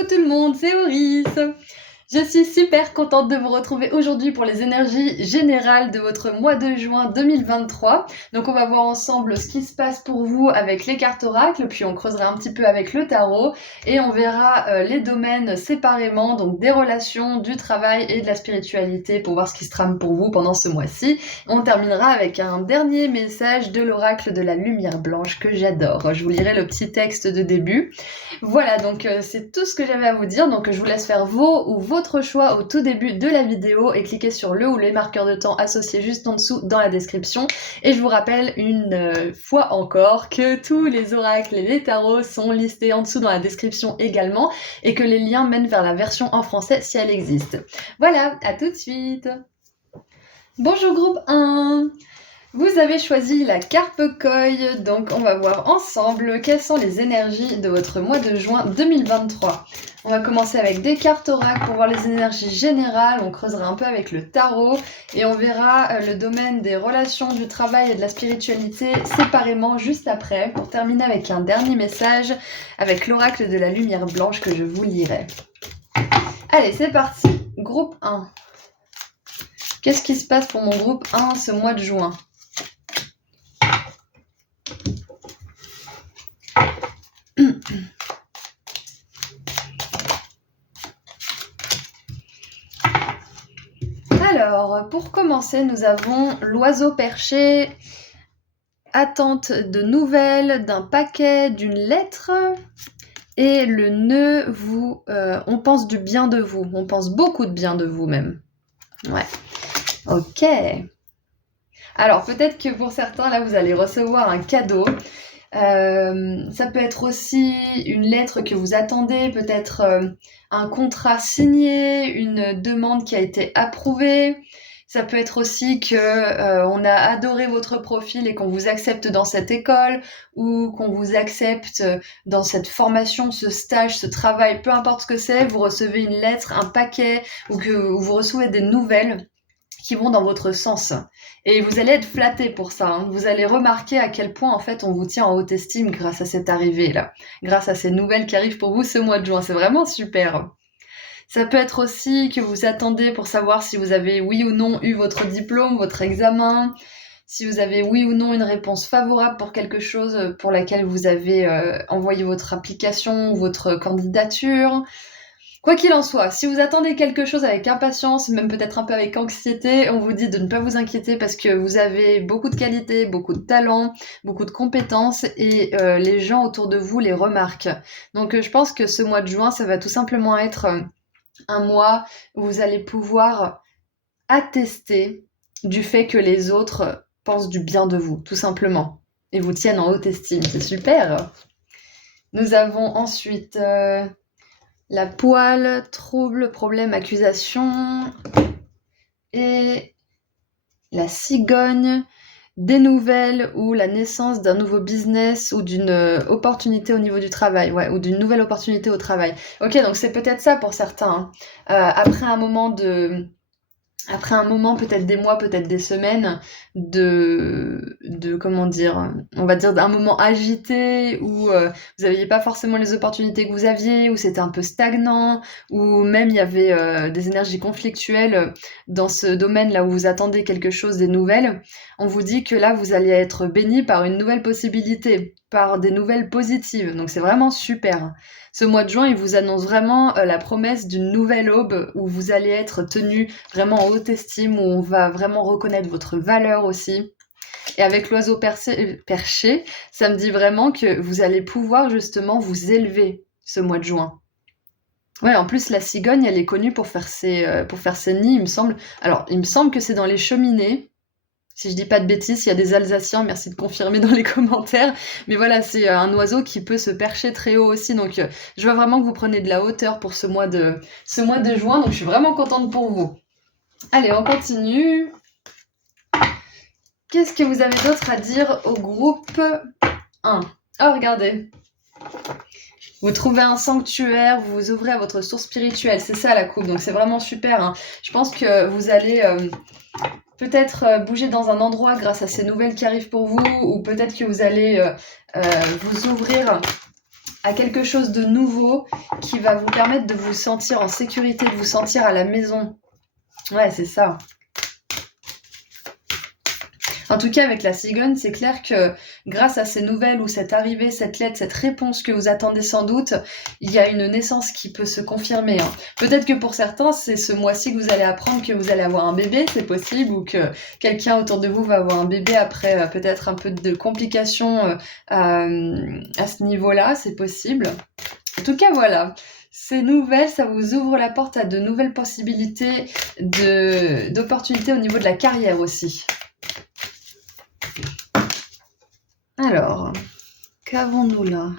Coucou tout le monde, c'est Auris. Je suis super contente de vous retrouver aujourd'hui pour les énergies générales de votre mois de juin 2023. Donc on va voir ensemble ce qui se passe pour vous avec les cartes oracles, puis on creusera un petit peu avec le tarot et on verra les domaines séparément, donc des relations, du travail et de la spiritualité pour voir ce qui se trame pour vous pendant ce mois-ci. On terminera avec un dernier message de l'oracle de la lumière blanche que j'adore. Je vous lirai le petit texte de début. Voilà, donc c'est tout ce que j'avais à vous dire, donc je vous laisse faire votre choix au tout début de la vidéo et cliquez sur le ou les marqueurs de temps associés juste en dessous dans la description. Et je vous rappelle une fois encore que tous les oracles et les tarots sont listés en dessous dans la description également et que les liens mènent vers la version en français si elle existe. Voilà, à tout de suite. Bonjour groupe 1. Vous avez choisi la carpe Koi, donc on va voir ensemble quelles sont les énergies de votre mois de juin 2023. On va commencer avec des cartes oracles pour voir les énergies générales, on creusera un peu avec le tarot et on verra le domaine des relations, du travail et de la spiritualité séparément juste après pour terminer avec un dernier message avec l'oracle de la lumière blanche que je vous lirai. Allez, c'est parti. Groupe 1. Qu'est-ce qui se passe pour mon groupe 1 ce mois de juin ? Alors, pour commencer, nous avons l'oiseau perché, attente de nouvelles, d'un paquet, d'une lettre, et le nœud, on pense du bien de vous, on pense beaucoup de bien de vous même. Ouais, ok. Alors, peut-être que pour certains, là, vous allez recevoir un cadeau. Ça peut être aussi une lettre que vous attendez, peut-être un contrat signé, une demande qui a été approuvée. Ça peut être aussi que on a adoré votre profil et qu'on vous accepte dans cette école ou qu'on vous accepte dans cette formation, ce stage, ce travail, peu importe ce que c'est, vous recevez une lettre, un paquet ou que vous recevez des nouvelles qui vont dans votre sens. Et vous allez être flatté pour ça. Hein. Vous allez remarquer à quel point en fait on vous tient en haute estime grâce à cette arrivée-là, grâce à ces nouvelles qui arrivent pour vous ce mois de juin. C'est vraiment super. Ça peut être aussi que vous attendez pour savoir si vous avez oui ou non eu votre diplôme, votre examen, si vous avez oui ou non une réponse favorable pour quelque chose pour laquelle vous avez envoyé votre application ou votre candidature. Quoi qu'il en soit, si vous attendez quelque chose avec impatience, même peut-être un peu avec anxiété, on vous dit de ne pas vous inquiéter parce que vous avez beaucoup de qualités, beaucoup de talents, beaucoup de compétences et les gens autour de vous les remarquent. Donc je pense que ce mois de juin, ça va tout simplement être un mois où vous allez pouvoir attester du fait que les autres pensent du bien de vous, tout simplement, et vous tiennent en haute estime. C'est super. Nous avons ensuite... la poêle, trouble, problème, accusation. Et la cigogne, des nouvelles ou la naissance d'un nouveau business ou d'une opportunité au niveau du travail. Ouais, ou d'une nouvelle opportunité au travail. Ok, donc c'est peut-être ça pour certains. Hein. Après un moment, peut-être des mois, peut-être des semaines, comment dire, on va dire d'un moment agité où vous n'aviez pas forcément les opportunités que vous aviez, où c'était un peu stagnant, où même il y avait des énergies conflictuelles dans ce domaine-là où vous attendez quelque chose, des nouvelles. On vous dit que là, vous allez être béni par une nouvelle possibilité, par des nouvelles positives. Donc c'est vraiment super. Ce mois de juin, il vous annonce vraiment la promesse d'une nouvelle aube où vous allez être tenu vraiment en haute estime, où on va vraiment reconnaître votre valeur aussi. Et avec l'oiseau perché, ça me dit vraiment que vous allez pouvoir justement vous élever ce mois de juin. Ouais, en plus, la cigogne, elle est connue pour faire ses nids, il me semble. Alors, il me semble que c'est dans les cheminées. Si je dis pas de bêtises, il y a des Alsaciens, merci de confirmer dans les commentaires. Mais voilà, c'est un oiseau qui peut se percher très haut aussi. Donc je vois vraiment que vous prenez de la hauteur pour ce mois de juin. Donc je suis vraiment contente pour vous. Allez, on continue. Qu'est-ce que vous avez d'autre à dire au groupe 1 ? Oh, regardez. Vous trouvez un sanctuaire, vous vous ouvrez à votre source spirituelle. C'est ça la coupe, donc c'est vraiment super. Hein. Je pense que vous allez... peut-être bouger dans un endroit grâce à ces nouvelles qui arrivent pour vous, ou peut-être que vous allez vous ouvrir à quelque chose de nouveau qui va vous permettre de vous sentir en sécurité, de vous sentir à la maison. Ouais, c'est ça. En tout cas, avec la cigogne, c'est clair que grâce à ces nouvelles ou cette arrivée, cette lettre, cette réponse que vous attendez sans doute, il y a une naissance qui peut se confirmer. Hein. Peut-être que pour certains, c'est ce mois-ci que vous allez apprendre que vous allez avoir un bébé, c'est possible, ou que quelqu'un autour de vous va avoir un bébé après peut-être un peu de complications à ce niveau-là, c'est possible. En tout cas, voilà. Ces nouvelles, ça vous ouvre la porte à de nouvelles possibilités d'opportunités au niveau de la carrière aussi. Alors, qu'avons-nous là?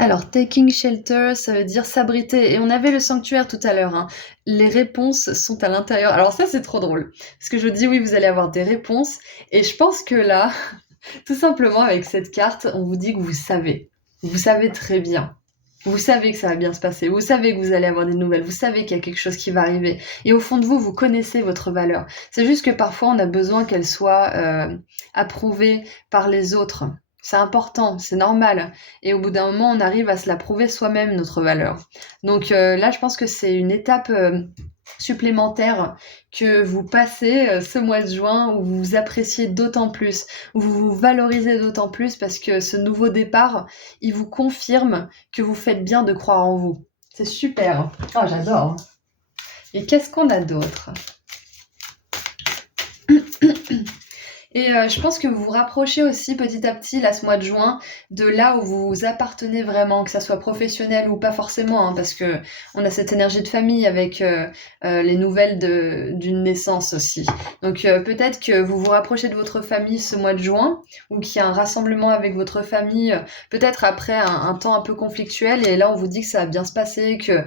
Alors, taking shelter, ça veut dire s'abriter. Et on avait le sanctuaire tout à l'heure. Hein. Les réponses sont à l'intérieur. Alors ça, c'est trop drôle. Parce que je dis, oui, vous allez avoir des réponses. Et je pense que là, tout simplement, avec cette carte, on vous dit que vous savez. Vous savez très bien. Vous savez que ça va bien se passer, vous savez que vous allez avoir des nouvelles, vous savez qu'il y a quelque chose qui va arriver. Et au fond de vous, vous connaissez votre valeur. C'est juste que parfois, on a besoin qu'elle soit approuvée par les autres. C'est important, c'est normal. Et au bout d'un moment, on arrive à se la prouver soi-même, notre valeur. Donc là, je pense que c'est une étape supplémentaire que vous passez ce mois de juin où vous vous appréciez d'autant plus, où vous vous valorisez d'autant plus parce que ce nouveau départ, il vous confirme que vous faites bien de croire en vous. C'est super. Oh, j'adore. Et qu'est-ce qu'on a d'autre ? Et je pense que vous vous rapprochez aussi petit à petit, là, ce mois de juin, de là où vous appartenez vraiment, que ça soit professionnel ou pas forcément, hein, parce que on a cette énergie de famille avec les nouvelles d'une naissance aussi. Donc peut-être que vous vous rapprochez de votre famille ce mois de juin, ou qu'il y a un rassemblement avec votre famille, peut-être après un temps un peu conflictuel, et là on vous dit que ça va bien se passer, que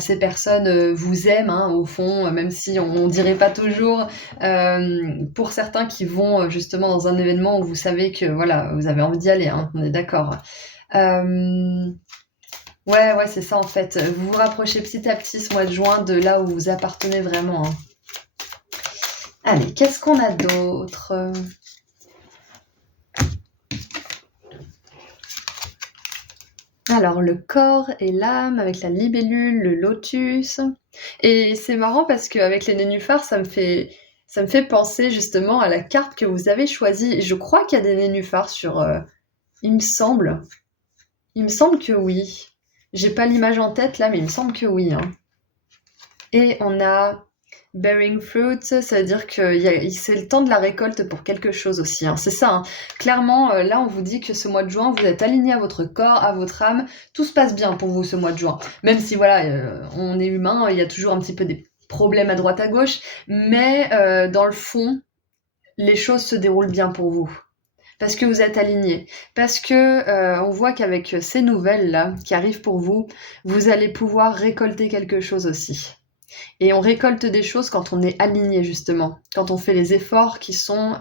ces personnes vous aiment, hein, au fond, même si on dirait pas toujours, pour certains qui vont justement dans un événement où vous savez que voilà, vous avez envie d'y aller, hein, on est d'accord. Ouais, c'est ça en fait. Vous vous rapprochez petit à petit ce mois de juin de là où vous appartenez vraiment. Hein. Allez, qu'est-ce qu'on a d'autre ? Alors, le corps et l'âme avec la libellule, le lotus. Et c'est marrant parce qu'avec les nénuphars, ça me fait penser justement à la carte que vous avez choisie. Je crois qu'il y a des nénuphars sur... il me semble. Il me semble que oui. J'ai pas l'image en tête là, mais il me semble que oui. Hein. Et on a bearing fruit, ça veut dire que c'est le temps de la récolte pour quelque chose aussi. Hein. C'est ça. Hein. Clairement, là, on vous dit que ce mois de juin, vous êtes aligné à votre corps, à votre âme. Tout se passe bien pour vous ce mois de juin. Même si, voilà, on est humain, il y a toujours un petit peu des problèmes à droite à gauche. Mais dans le fond, les choses se déroulent bien pour vous. Parce que vous êtes aligné. Parce que on voit qu'avec ces nouvelles-là qui arrivent pour vous, vous allez pouvoir récolter quelque chose aussi. Et on récolte des choses quand on est aligné, justement. Quand on fait les efforts qui sont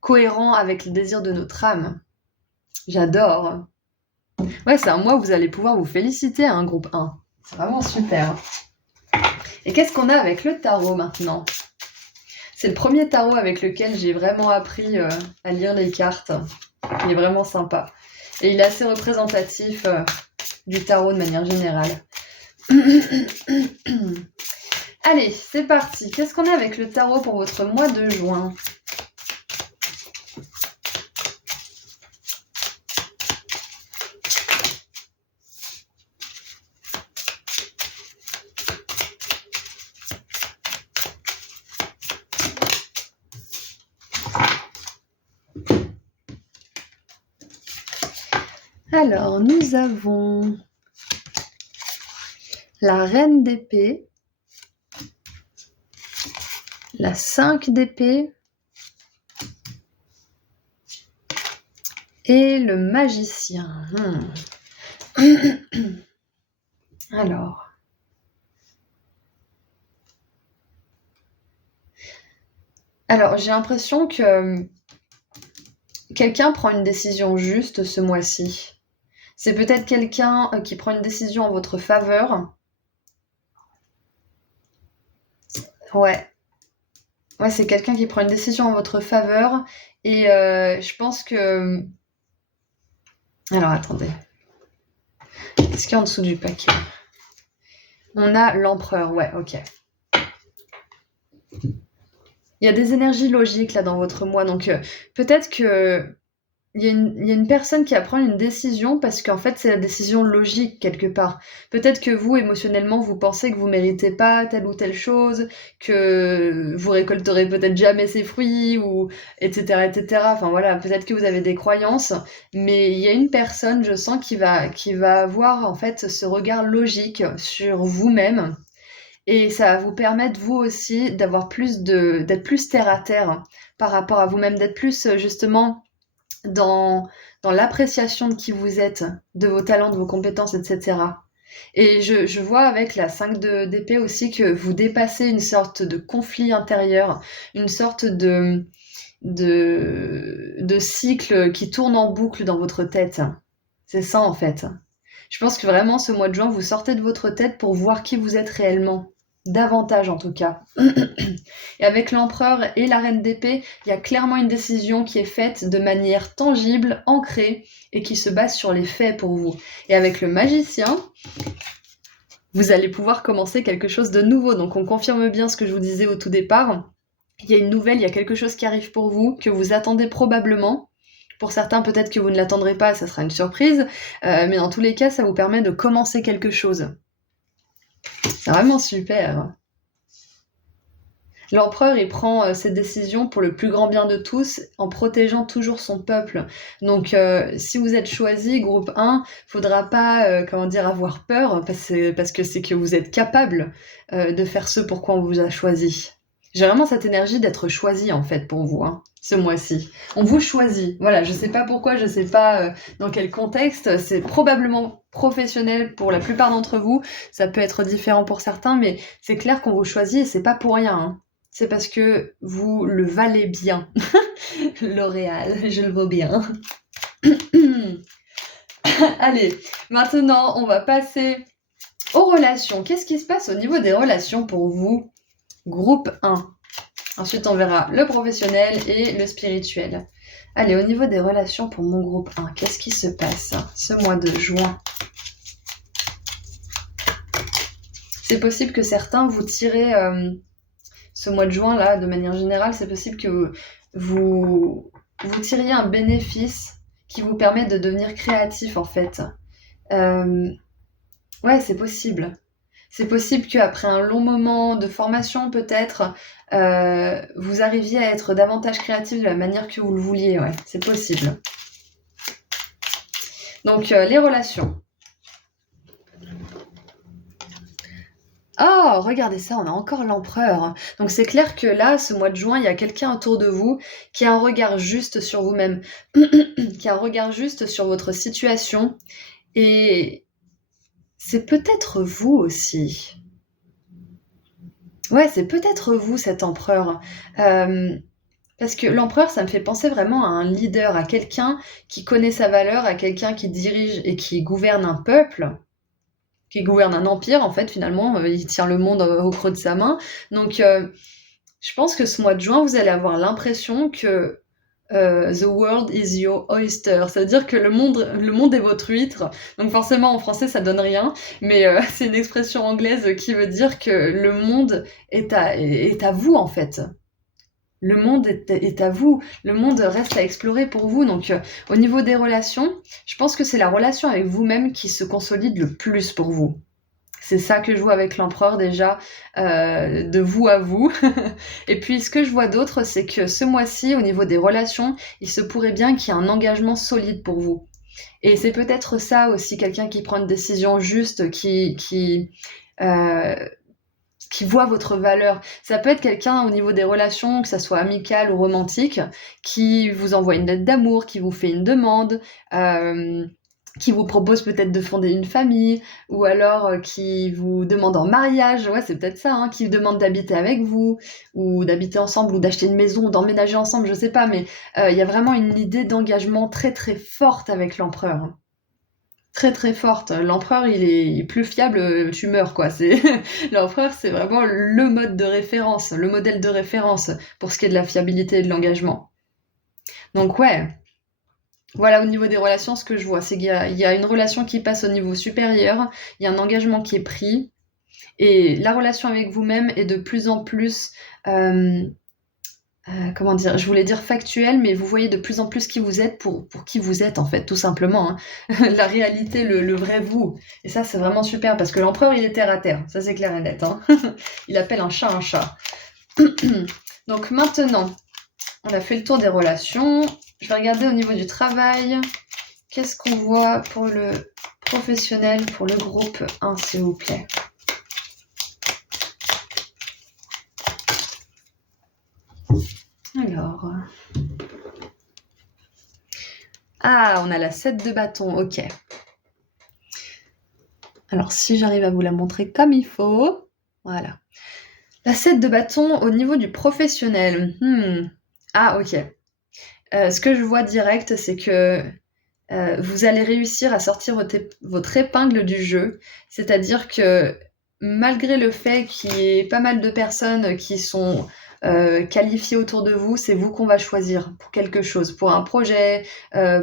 cohérents avec le désir de notre âme. J'adore. Ouais, c'est un mois où vous allez pouvoir vous féliciter à un groupe 1. C'est vraiment super. Et qu'est-ce qu'on a avec le tarot maintenant ? C'est le premier tarot avec lequel j'ai vraiment appris à lire les cartes. Il est vraiment sympa. Et il est assez représentatif du tarot de manière générale. Allez, c'est parti. Qu'est-ce qu'on a avec le tarot pour votre mois de juin ? Alors, nous avons la reine d'épée, la 5 d'épée et le magicien. Alors, j'ai l'impression que quelqu'un prend une décision juste ce mois-ci. C'est peut-être quelqu'un qui prend une décision en votre faveur. Ouais, c'est quelqu'un qui prend une décision en votre faveur Et je pense que... Alors, attendez. Qu'est-ce qu'il y a en dessous du paquet? On a l'empereur, ouais, ok. Il y a des énergies logiques là dans votre mois, donc peut-être que il y a une personne qui va prendre une décision parce qu'en fait c'est la décision logique quelque part. Peut-être que vous émotionnellement vous pensez que vous méritez pas telle ou telle chose, que vous récolterez peut-être jamais ces fruits ou etc etc. Enfin voilà, peut-être que vous avez des croyances, mais il y a une personne, je sens, qui va avoir en fait ce regard logique sur vous-même. Et ça va vous permettre, vous aussi, d'être plus terre à terre par rapport à vous-même, d'être plus justement dans, dans l'appréciation de qui vous êtes, de vos talents, de vos compétences, etc. Et je vois avec la 5 d'épée aussi que vous dépassez une sorte de conflit intérieur, une sorte de cycle qui tourne en boucle dans votre tête. C'est ça en fait. Je pense que vraiment ce mois de juin, vous sortez de votre tête pour voir qui vous êtes réellement. Davantage en tout cas. Et avec l'empereur et la reine d'épée, il y a clairement une décision qui est faite de manière tangible, ancrée, et qui se base sur les faits pour vous. Et avec le magicien, vous allez pouvoir commencer quelque chose de nouveau. Donc on confirme bien ce que je vous disais au tout départ. Il y a une nouvelle, il y a quelque chose qui arrive pour vous, que vous attendez probablement. Pour certains, peut-être que vous ne l'attendrez pas, ça sera une surprise. Mais dans tous les cas, ça vous permet de commencer quelque chose. C'est vraiment super. L'empereur, il prend ses décisions pour le plus grand bien de tous, en protégeant toujours son peuple. Donc, si vous êtes choisi, groupe 1, faudra pas, avoir peur, parce que c'est que vous êtes capable de faire ce pour quoi on vous a choisi. J'ai vraiment cette énergie d'être choisi, en fait, pour vous, hein, ce mois-ci. On vous choisit. Voilà, je sais pas pourquoi, je sais pas dans quel contexte. C'est probablement professionnel pour la plupart d'entre vous. Ça peut être différent pour certains, mais c'est clair qu'on vous choisit et c'est pas pour rien, hein. C'est parce que vous le valez bien. L'Oréal, je le vaux bien. Allez, maintenant, on va passer aux relations. Qu'est-ce qui se passe au niveau des relations pour vous, groupe 1? Ensuite, on verra le professionnel et le spirituel. Allez, au niveau des relations pour mon groupe 1, qu'est-ce qui se passe ce mois de juin? C'est possible que certains vous tirez... ce mois de juin, là, de manière générale, c'est possible que vous tiriez un bénéfice qui vous permet de devenir créatif, en fait. Ouais, c'est possible. C'est possible qu'après un long moment de formation, peut-être, vous arriviez à être davantage créatif de la manière que vous le vouliez. Ouais, c'est possible. Donc, les relations. Oh, regardez ça, on a encore l'empereur. Donc c'est clair que là, ce mois de juin, il y a quelqu'un autour de vous qui a un regard juste sur vous-même, qui a un regard juste sur votre situation. Et c'est peut-être vous aussi. Ouais, c'est peut-être vous, cet empereur. Parce que l'empereur, ça me fait penser vraiment à un leader, à quelqu'un qui connaît sa valeur, à quelqu'un qui dirige et qui gouverne un peuple, qui gouverne un empire, en fait, finalement, il tient le monde au creux de sa main. Donc, je pense que ce mois de juin, vous allez avoir l'impression que the world is your oyster. Ça veut dire que le monde est votre huître. Donc forcément, en français, ça donne rien, mais c'est une expression anglaise qui veut dire que le monde est à vous, en fait. Le monde est à vous. Le monde reste à explorer pour vous. Donc, au niveau des relations, je pense que c'est la relation avec vous-même qui se consolide le plus pour vous. C'est ça que je vois avec l'empereur déjà, de vous à vous. Et puis ce que je vois d'autre, c'est que ce mois-ci, au niveau des relations, il se pourrait bien qu'il y ait un engagement solide pour vous. Et c'est peut-être ça aussi, quelqu'un qui prend une décision juste, qui voit votre valeur. Ça peut être quelqu'un au niveau des relations, que ça soit amical ou romantique, qui vous envoie une lettre d'amour, qui vous fait une demande, qui vous propose peut-être de fonder une famille, ou alors qui vous demande en mariage, ouais c'est peut-être ça, hein, qui vous demande d'habiter avec vous, ou d'habiter ensemble, ou d'acheter une maison, ou d'emménager ensemble, je sais pas, mais il y a vraiment une idée d'engagement très très forte avec l'empereur. Très très forte. L'empereur, il est plus fiable, tu meurs quoi. L'empereur, c'est vraiment le mode de référence, le modèle de référence pour ce qui est de la fiabilité et de l'engagement. Donc ouais, voilà au niveau des relations ce que je vois, c'est qu'il y a une relation qui passe au niveau supérieur, il y a un engagement qui est pris, et la relation avec vous-même est de plus en plus, comment dire? Je voulais dire factuelle, mais vous voyez de plus en plus qui vous êtes pour qui vous êtes en fait, tout simplement, hein. La réalité, le vrai vous. Et ça, c'est vraiment super parce que l'empereur, il est terre à terre, ça c'est clair et net, hein. Il appelle un chat un chat. Donc maintenant, on a fait le tour des relations. Je vais regarder au niveau du travail. Qu'est-ce qu'on voit pour le professionnel, pour le groupe 1, s'il vous plaît? Alors. Ah, on a la 7 de bâton, ok. Alors, si j'arrive à vous la montrer comme il faut. Voilà. La 7 de bâton au niveau du professionnel. Ah, ok. Ce que je vois direct, c'est que vous allez réussir à sortir votre épingle du jeu. C'est-à-dire que malgré le fait qu'il y ait pas mal de personnes qui sont qualifiées autour de vous, c'est vous qu'on va choisir pour quelque chose, pour un projet,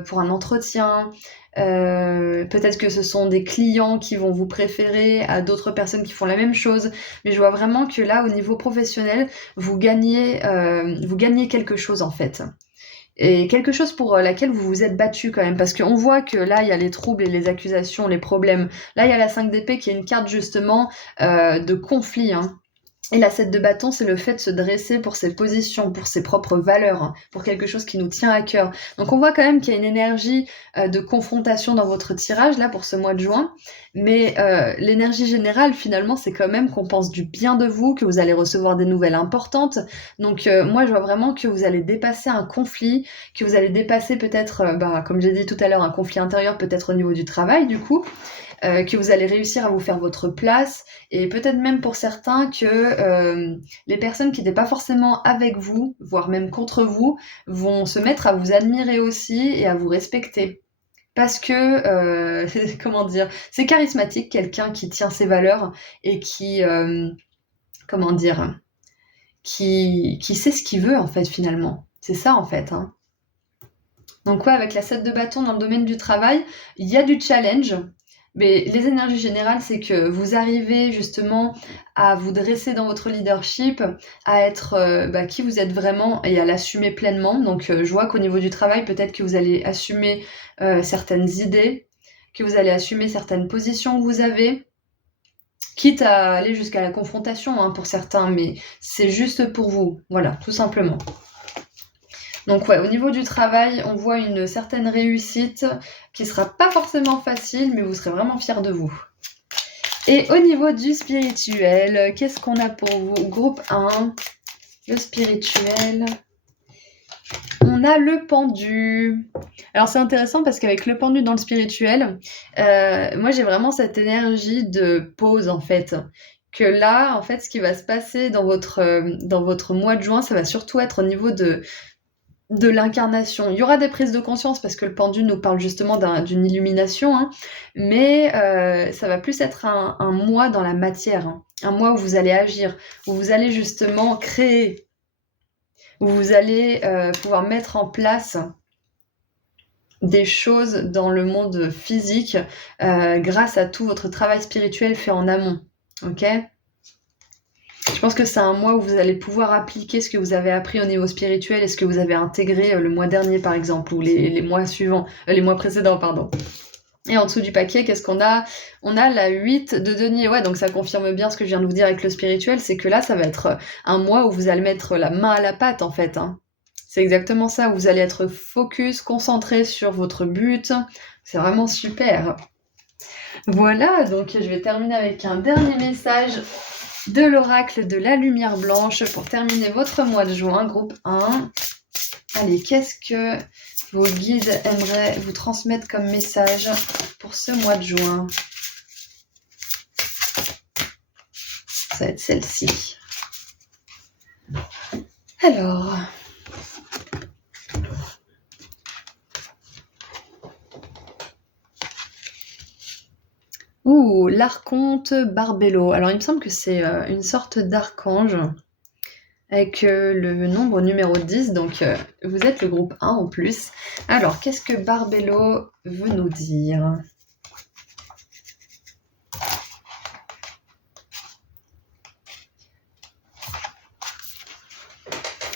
pour un entretien. Peut-être que ce sont des clients qui vont vous préférer à d'autres personnes qui font la même chose. Mais je vois vraiment que là, au niveau professionnel, vous gagnez quelque chose en fait. Et quelque chose pour laquelle vous vous êtes battu quand même, parce qu'on voit que là, il y a les troubles et les accusations, les problèmes. Là, il y a la 5 d'épée qui est une carte justement de conflit, hein. Et la 7 de bâton, c'est le fait de se dresser pour ses positions, pour ses propres valeurs, hein, pour quelque chose qui nous tient à cœur. Donc on voit quand même qu'il y a une énergie de confrontation dans votre tirage, là, pour ce mois de juin. Mais l'énergie générale, finalement, c'est quand même qu'on pense du bien de vous, que vous allez recevoir des nouvelles importantes. Donc moi, je vois vraiment que vous allez dépasser un conflit, que vous allez dépasser peut-être, comme j'ai dit tout à l'heure, un conflit intérieur, peut-être au niveau du travail, du coup. Que vous allez réussir à vous faire votre place, et peut-être même pour certains que les personnes qui n'étaient pas forcément avec vous, voire même contre vous, vont se mettre à vous admirer aussi et à vous respecter. Parce que, comment dire, c'est charismatique quelqu'un qui tient ses valeurs et qui, comment dire, qui sait ce qu'il veut en fait finalement. C'est ça en fait, hein. Donc ouais, avec la 7 de bâton dans le domaine du travail, il y a du challenge, mais les énergies générales, c'est que vous arrivez justement à vous dresser dans votre leadership, à être qui vous êtes vraiment et à l'assumer pleinement. Donc je vois qu'au niveau du travail, peut-être que vous allez assumer certaines idées, que vous allez assumer certaines positions que vous avez, quitte à aller jusqu'à la confrontation, hein, pour certains, mais c'est juste pour vous, voilà, tout simplement. Donc ouais, au niveau du travail, on voit une certaine réussite qui sera pas forcément facile, mais vous serez vraiment fiers de vous. Et au niveau du spirituel, qu'est-ce qu'on a pour vous? Groupe 1, le spirituel. On a le pendu. Alors c'est intéressant parce qu'avec le pendu dans le spirituel, moi j'ai vraiment cette énergie de pause en fait. Que là, en fait, ce qui va se passer dans votre mois de juin, ça va surtout être au niveau de l'incarnation. Il y aura des prises de conscience parce que le pendu nous parle justement d'une illumination, hein, mais ça va plus être un mois dans la matière, hein, un mois où vous allez agir, où vous allez justement créer, où vous allez pouvoir mettre en place des choses dans le monde physique grâce à tout votre travail spirituel fait en amont. Ok ? Je pense que c'est un mois où vous allez pouvoir appliquer ce que vous avez appris au niveau spirituel et ce que vous avez intégré le mois dernier, par exemple, ou les mois suivants, les mois précédents, pardon. Et en dessous du paquet, qu'est-ce qu'on a? On a la 8 de denier. Ouais, donc ça confirme bien ce que je viens de vous dire avec le spirituel, c'est que là, ça va être un mois où vous allez mettre la main à la pâte, en fait, hein. C'est exactement ça, où vous allez être focus, concentré sur votre but. C'est vraiment super. Voilà, donc je vais terminer avec un dernier message de l'oracle de la lumière blanche pour terminer votre mois de juin, groupe 1. Allez, qu'est-ce que vos guides aimeraient vous transmettre comme message pour ce mois de juin? Ça va être celle-ci. Alors... l'archonte Barbello. Alors, il me semble que c'est une sorte d'archange. avec le nombre numéro 10, donc vous êtes le groupe 1 en plus. Alors, qu'est-ce que Barbello veut nous dire ?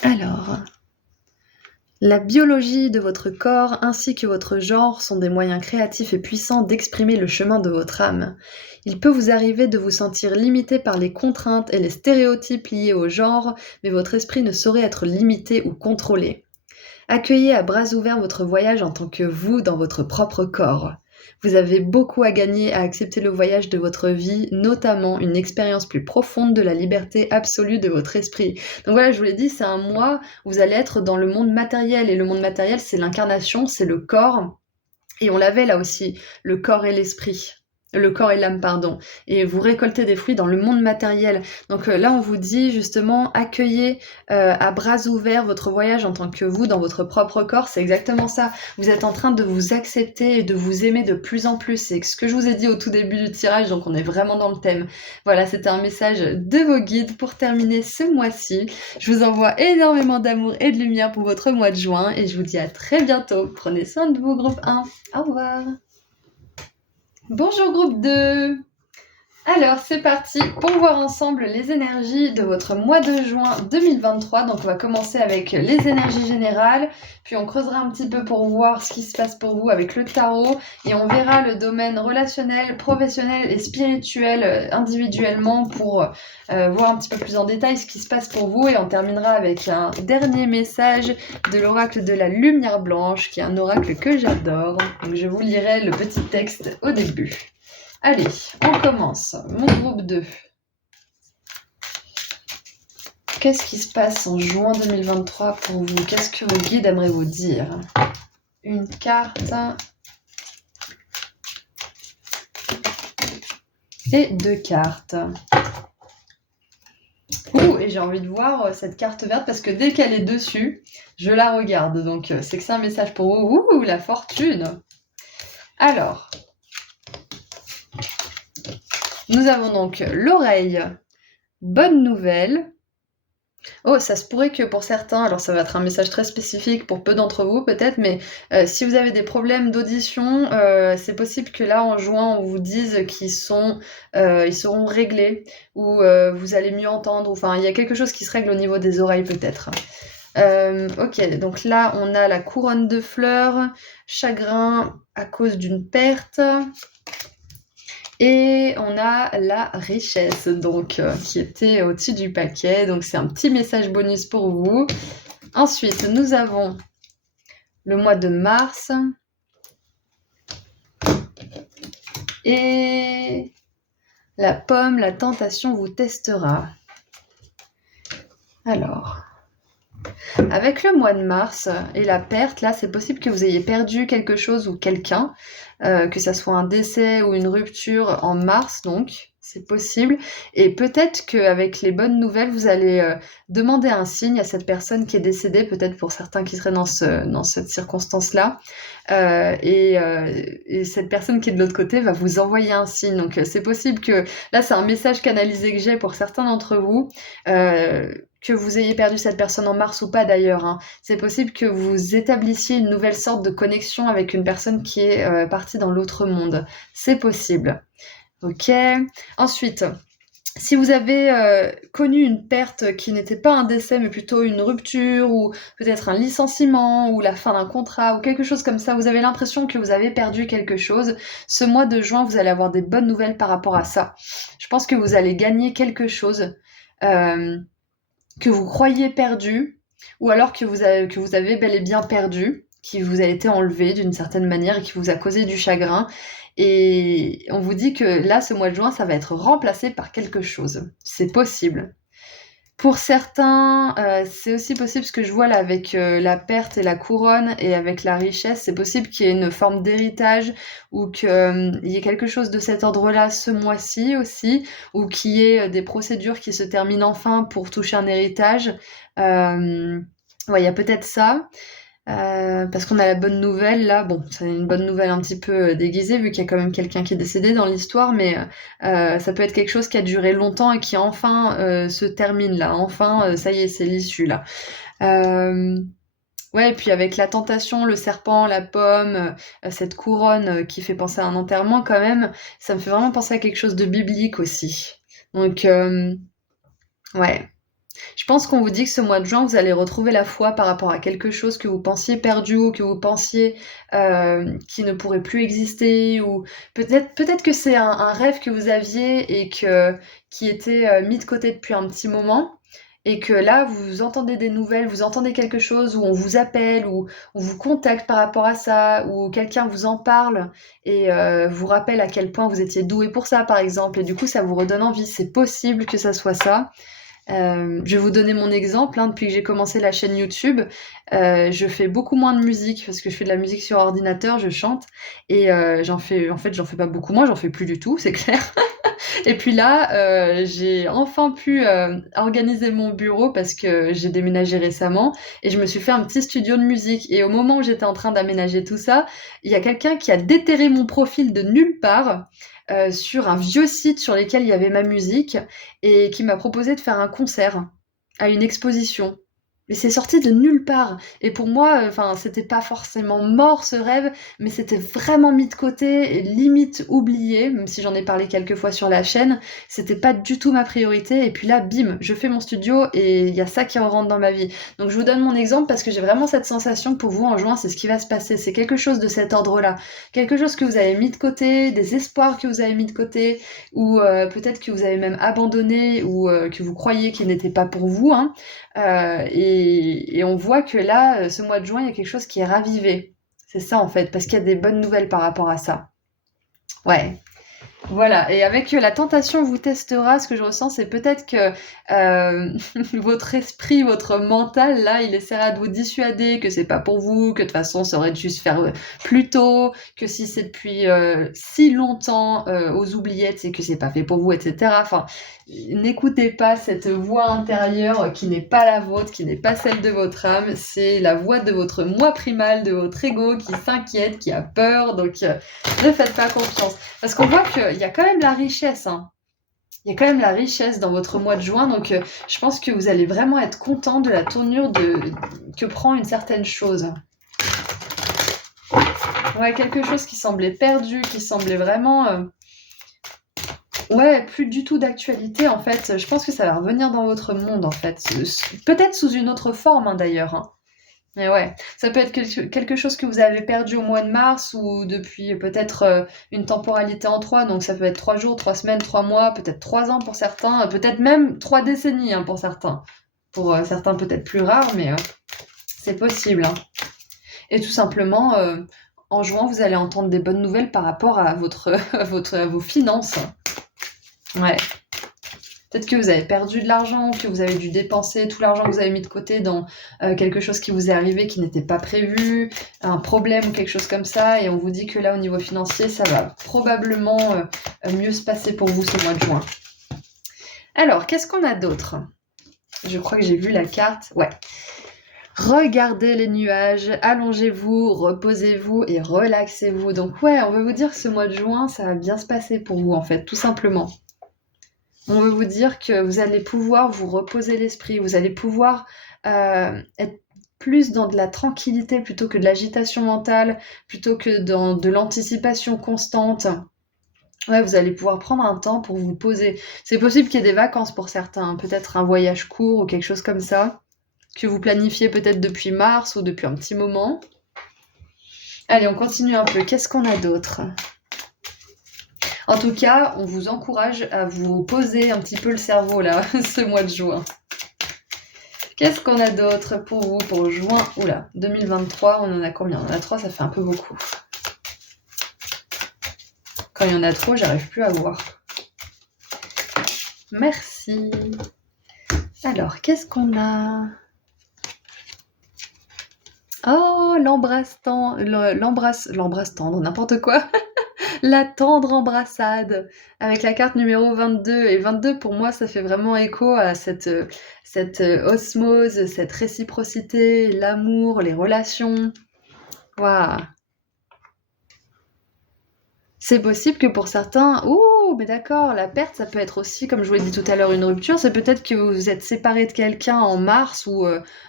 Alors, la biologie de votre corps ainsi que votre genre sont des moyens créatifs et puissants d'exprimer le chemin de votre âme. Il peut vous arriver de vous sentir limité par les contraintes et les stéréotypes liés au genre, mais votre esprit ne saurait être limité ou contrôlé. Accueillez à bras ouverts votre voyage en tant que vous dans votre propre corps. Vous avez beaucoup à gagner à accepter le voyage de votre vie, notamment une expérience plus profonde de la liberté absolue de votre esprit. Donc voilà, je vous l'ai dit, c'est un mois où vous allez être dans le monde matériel, et le monde matériel, c'est l'incarnation, c'est le corps, et on l'avait là aussi, le corps et l'esprit. Le corps et l'âme, pardon. Et vous récoltez des fruits dans le monde matériel. Donc là, on vous dit justement, accueillez à bras ouverts votre voyage en tant que vous dans votre propre corps. C'est exactement ça. Vous êtes en train de vous accepter et de vous aimer de plus en plus. C'est ce que je vous ai dit au tout début du tirage, donc on est vraiment dans le thème. Voilà, c'était un message de vos guides pour terminer ce mois-ci. Je vous envoie énormément d'amour et de lumière pour votre mois de juin et je vous dis à très bientôt. Prenez soin de vous, groupe 1. Au revoir. Bonjour groupe 2. Alors c'est parti pour voir ensemble les énergies de votre mois de juin 2023. Donc on va commencer avec les énergies générales, puis on creusera un petit peu pour voir ce qui se passe pour vous avec le tarot et on verra le domaine relationnel, professionnel et spirituel individuellement pour voir un petit peu plus en détail ce qui se passe pour vous et on terminera avec un dernier message de l'oracle de la lumière blanche qui est un oracle que j'adore. Donc je vous lirai le petit texte au début. Allez, on commence. Mon groupe 2. Qu'est-ce qui se passe en juin 2023 pour vous ? Qu'est-ce que vos guides aimeraient vous dire ? Une carte et 2 cartes. Ouh, et j'ai envie de voir cette carte verte parce que dès qu'elle est dessus, je la regarde. Donc c'est que c'est un message pour vous. Ouh, la fortune. Alors, nous avons donc l'oreille. Bonne nouvelle. Oh, ça se pourrait que pour certains, alors ça va être un message très spécifique pour peu d'entre vous peut-être, mais si vous avez des problèmes d'audition, c'est possible que là en juin on vous dise ils seront réglés ou vous allez mieux entendre. Enfin, il y a quelque chose qui se règle au niveau des oreilles peut-être. Ok, donc là on a la couronne de fleurs, chagrin à cause d'une perte. Et on a la richesse, donc qui était au-dessus du paquet. Donc c'est un petit message bonus pour vous. Ensuite, nous avons le mois de mars. Et la pomme, la tentation vous testera. Alors, avec le mois de mars et la perte, là, c'est possible que vous ayez perdu quelque chose ou quelqu'un, que ça soit un décès ou une rupture en mars, donc c'est possible. Et peut-être qu'avec les bonnes nouvelles, vous allez demander un signe à cette personne qui est décédée, peut-être pour certains qui seraient dans cette circonstance-là. Et cette personne qui est de l'autre côté va vous envoyer un signe. Donc c'est possible que, là c'est un message canalisé que j'ai pour certains d'entre vous, que vous ayez perdu cette personne en mars ou pas d'ailleurs, hein. C'est possible que vous établissiez une nouvelle sorte de connexion avec une personne qui est partie dans l'autre monde. C'est possible. Ok. Ensuite, si vous avez connu une perte qui n'était pas un décès mais plutôt une rupture ou peut-être un licenciement ou la fin d'un contrat ou quelque chose comme ça, vous avez l'impression que vous avez perdu quelque chose, ce mois de juin, vous allez avoir des bonnes nouvelles par rapport à ça. Je pense que vous allez gagner quelque chose que vous croyiez perdu ou alors que vous avez bel et bien perdu, qui vous a été enlevé d'une certaine manière et qui vous a causé du chagrin. Et on vous dit que là, ce mois de juin, ça va être remplacé par quelque chose. C'est possible. Pour certains, c'est aussi possible, ce que je vois là avec la perte et la couronne et avec la richesse, c'est possible qu'il y ait une forme d'héritage ou qu'il y ait quelque chose de cet ordre-là ce mois-ci aussi, ou qu'il y ait des procédures qui se terminent enfin pour toucher un héritage. Ouais, il y a peut-être ça. Parce qu'on a la bonne nouvelle là, bon, c'est une bonne nouvelle un petit peu déguisée vu qu'il y a quand même quelqu'un qui est décédé dans l'histoire, mais ça peut être quelque chose qui a duré longtemps et qui enfin se termine là, enfin ça y est, c'est l'issue là. Ouais, et puis avec la tentation, le serpent, la pomme, cette couronne qui fait penser à un enterrement quand même, ça me fait vraiment penser à quelque chose de biblique aussi. Donc ouais. Je pense qu'on vous dit que ce mois de juin, vous allez retrouver la foi par rapport à quelque chose que vous pensiez perdu ou que vous pensiez qui ne pourrait plus exister, ou peut-être que c'est un rêve que vous aviez et qui était mis de côté depuis un petit moment, et que là, vous entendez des nouvelles, vous entendez quelque chose, ou on vous appelle, ou on vous contacte par rapport à ça, ou quelqu'un vous en parle et vous rappelle à quel point vous étiez doué pour ça, par exemple, et du coup, ça vous redonne envie. C'est possible que ça soit ça. Je vais vous donner mon exemple, hein, depuis que j'ai commencé la chaîne YouTube, je fais beaucoup moins de musique parce que je fais de la musique sur ordinateur, je chante et j'en fais pas beaucoup moins, j'en fais plus du tout, c'est clair. Et puis là, j'ai enfin pu organiser mon bureau parce que j'ai déménagé récemment et je me suis fait un petit studio de musique. Et au moment où j'étais en train d'aménager tout ça, il y a quelqu'un qui a déterré mon profil de nulle part sur un vieux site sur lequel il y avait ma musique et qui m'a proposé de faire un concert à une exposition. Mais c'est sorti de nulle part. Et pour moi, enfin, c'était pas forcément mort ce rêve, mais c'était vraiment mis de côté et limite oublié, même si j'en ai parlé quelques fois sur la chaîne. C'était pas du tout ma priorité. Et puis là, bim, je fais mon studio et il y a ça qui rentre dans ma vie. Donc je vous donne mon exemple parce que j'ai vraiment cette sensation que pour vous en juin, c'est ce qui va se passer. C'est quelque chose de cet ordre-là. Quelque chose que vous avez mis de côté, des espoirs que vous avez mis de côté, ou peut-être que vous avez même abandonné, ou que vous croyez qu'ils n'étaient pas pour vous, hein. Et on voit que là, ce mois de juin, il y a quelque chose qui est ravivé. C'est ça en fait, parce qu'il y a des bonnes nouvelles par rapport à ça. Ouais. Voilà, et avec la tentation vous testera, ce que je ressens, c'est peut-être que votre esprit, votre mental, là, il essaiera de vous dissuader que c'est pas pour vous, que de toute façon, ça aurait dû se faire plus tôt, que si c'est depuis si longtemps aux oubliettes, c'est que c'est pas fait pour vous, etc. Enfin, n'écoutez pas cette voix intérieure qui n'est pas la vôtre, qui n'est pas celle de votre âme, c'est la voix de votre moi primal, de votre ego qui s'inquiète, qui a peur, donc ne faites pas confiance. Parce qu'on voit qu'il y a quand même la richesse, hein. Il y a quand même la richesse dans votre mois de juin, donc je pense que vous allez vraiment être content de la tournure que prend une certaine chose. Ouais, quelque chose qui semblait perdu, qui semblait vraiment... Ouais, plus du tout d'actualité en fait. Je pense que ça va revenir dans votre monde en fait. Peut-être sous une autre forme hein, d'ailleurs. Hein. Mais ouais, ça peut être quelque chose que vous avez perdu au mois de mars ou depuis peut-être une temporalité en 3, donc ça peut être 3 jours, 3 semaines, 3 mois, peut-être 3 ans pour certains, peut-être même 3 décennies hein, pour certains. Pour certains peut-être plus rares, mais c'est possible. Hein. Et tout simplement, en juin, vous allez entendre des bonnes nouvelles par rapport à à vos finances. Ouais. Peut-être que vous avez perdu de l'argent, que vous avez dû dépenser tout l'argent que vous avez mis de côté dans quelque chose qui vous est arrivé qui n'était pas prévu, un problème ou quelque chose comme ça, et on vous dit que là, au niveau financier, ça va probablement mieux se passer pour vous ce mois de juin. Alors, qu'est-ce qu'on a d'autre ? Je crois que j'ai vu la carte. Ouais. Regardez les nuages, allongez-vous, reposez-vous et relaxez-vous. Donc ouais, on veut vous dire que ce mois de juin, ça va bien se passer pour vous en fait, tout simplement. On veut vous dire que vous allez pouvoir vous reposer l'esprit, vous allez pouvoir être plus dans de la tranquillité plutôt que de l'agitation mentale, plutôt que dans de l'anticipation constante. Ouais, vous allez pouvoir prendre un temps pour vous poser. C'est possible qu'il y ait des vacances pour certains, peut-être un voyage court ou quelque chose comme ça, que vous planifiez peut-être depuis mars ou depuis un petit moment. Allez, on continue un peu. Qu'est-ce qu'on a d'autre ? En tout cas, on vous encourage à vous poser un petit peu le cerveau là, ce mois de juin. Qu'est-ce qu'on a d'autre pour vous pour juin ? Oula, 2023, on en a combien ? On en a 3, ça fait un peu beaucoup. Quand il y en a trop, j'arrive plus à voir. Merci. Alors, qu'est-ce qu'on a ? Oh, l'embrasse tendre, n'importe quoi. La tendre embrassade avec la carte numéro 22. Et 22, pour moi, ça fait vraiment écho à cette osmose, cette réciprocité, l'amour, les relations. Waouh! C'est possible que pour certains, ouh, mais d'accord, la perte, ça peut être aussi, comme je vous l'ai dit tout à l'heure, une rupture. C'est peut-être que vous vous êtes séparé de quelqu'un en mars ou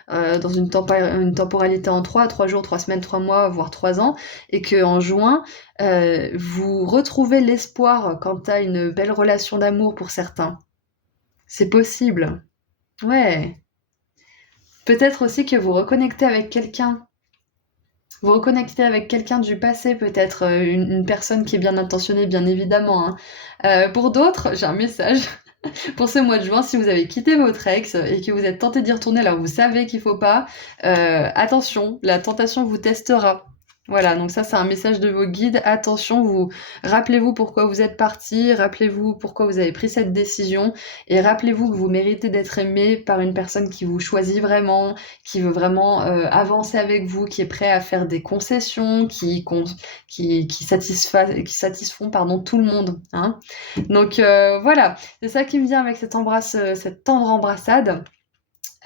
dans une temporalité en 3 jours, 3 semaines, 3 mois, voire 3 ans, et que en juin, vous retrouvez l'espoir quant à une belle relation d'amour pour certains. C'est possible. Ouais. Peut-être aussi que vous reconnectez avec quelqu'un. Vous reconnectez avec quelqu'un du passé, peut-être une personne qui est bien intentionnée, bien évidemment, hein. Pour d'autres, j'ai un message. Pour ce mois de juin, si vous avez quitté votre ex et que vous êtes tenté d'y retourner alors vous savez qu'il faut pas, attention, la tentation vous testera. Voilà, donc ça c'est un message de vos guides. Attention, rappelez-vous pourquoi vous êtes parti, rappelez-vous pourquoi vous avez pris cette décision et rappelez-vous que vous méritez d'être aimé par une personne qui vous choisit vraiment, qui veut vraiment avancer avec vous, qui est prêt à faire des concessions, qui satisfont tout le monde, hein. Donc voilà, c'est ça qui me vient avec cette tendre embrassade.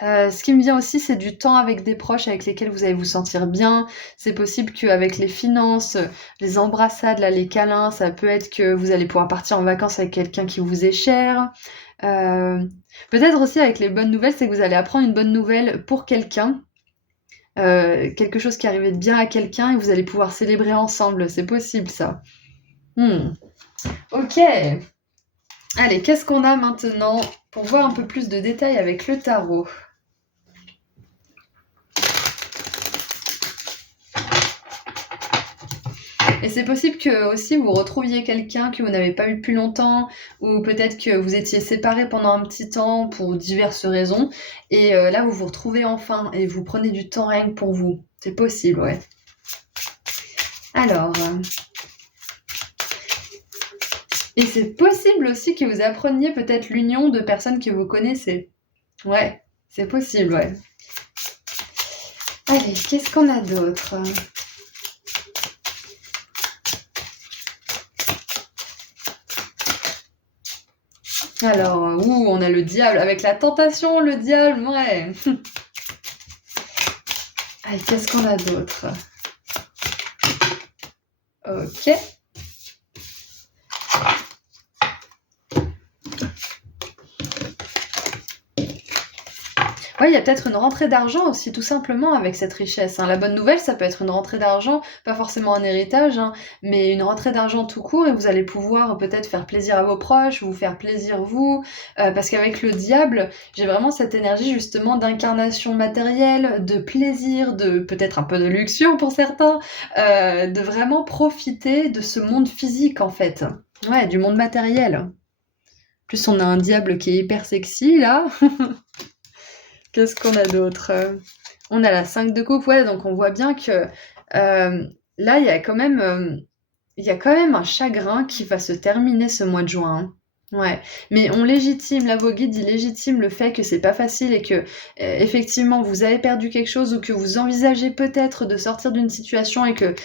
Ce qui me vient aussi, c'est du temps avec des proches avec lesquels vous allez vous sentir bien. C'est possible qu'avec les finances, les embrassades, là, les câlins, ça peut être que vous allez pouvoir partir en vacances avec quelqu'un qui vous est cher. Peut-être aussi avec les bonnes nouvelles, c'est que vous allez apprendre une bonne nouvelle pour quelqu'un. Quelque chose qui arrivait de bien à quelqu'un et vous allez pouvoir célébrer ensemble. C'est possible, ça. Ok. Allez, qu'est-ce qu'on a maintenant pour voir un peu plus de détails avec le tarot? Et c'est possible que aussi vous retrouviez quelqu'un que vous n'avez pas eu depuis longtemps, ou peut-être que vous étiez séparés pendant un petit temps pour diverses raisons, et là vous vous retrouvez enfin, et vous prenez du temps rien que pour vous. C'est possible, ouais. Alors... Et c'est possible aussi que vous appreniez peut-être l'union de personnes que vous connaissez. Ouais, c'est possible, ouais. Allez, qu'est-ce qu'on a d'autre ? Alors, on a le diable. Avec la tentation, le diable, ouais. Allez, qu'est-ce qu'on a d'autre ? Ok. Ouais, il y a peut-être une rentrée d'argent aussi, tout simplement, avec cette richesse, hein. La bonne nouvelle, ça peut être une rentrée d'argent, pas forcément un héritage, hein, mais une rentrée d'argent tout court, et vous allez pouvoir peut-être faire plaisir à vos proches, vous faire plaisir vous, parce qu'avec le diable, j'ai vraiment cette énergie justement d'incarnation matérielle, de plaisir, de peut-être un peu de luxure pour certains, de vraiment profiter de ce monde physique en fait. Ouais, du monde matériel. En plus, on a un diable qui est hyper sexy là. Qu'est-ce qu'on a d'autre ? On a la 5 de coupe, ouais, donc on voit bien que là, il y a quand même un chagrin qui va se terminer ce mois de juin, hein. Ouais, mais on légitime, là, vos guides, ils légitiment le fait que c'est pas facile et que, effectivement, vous avez perdu quelque chose ou que vous envisagez peut-être de sortir d'une situation et que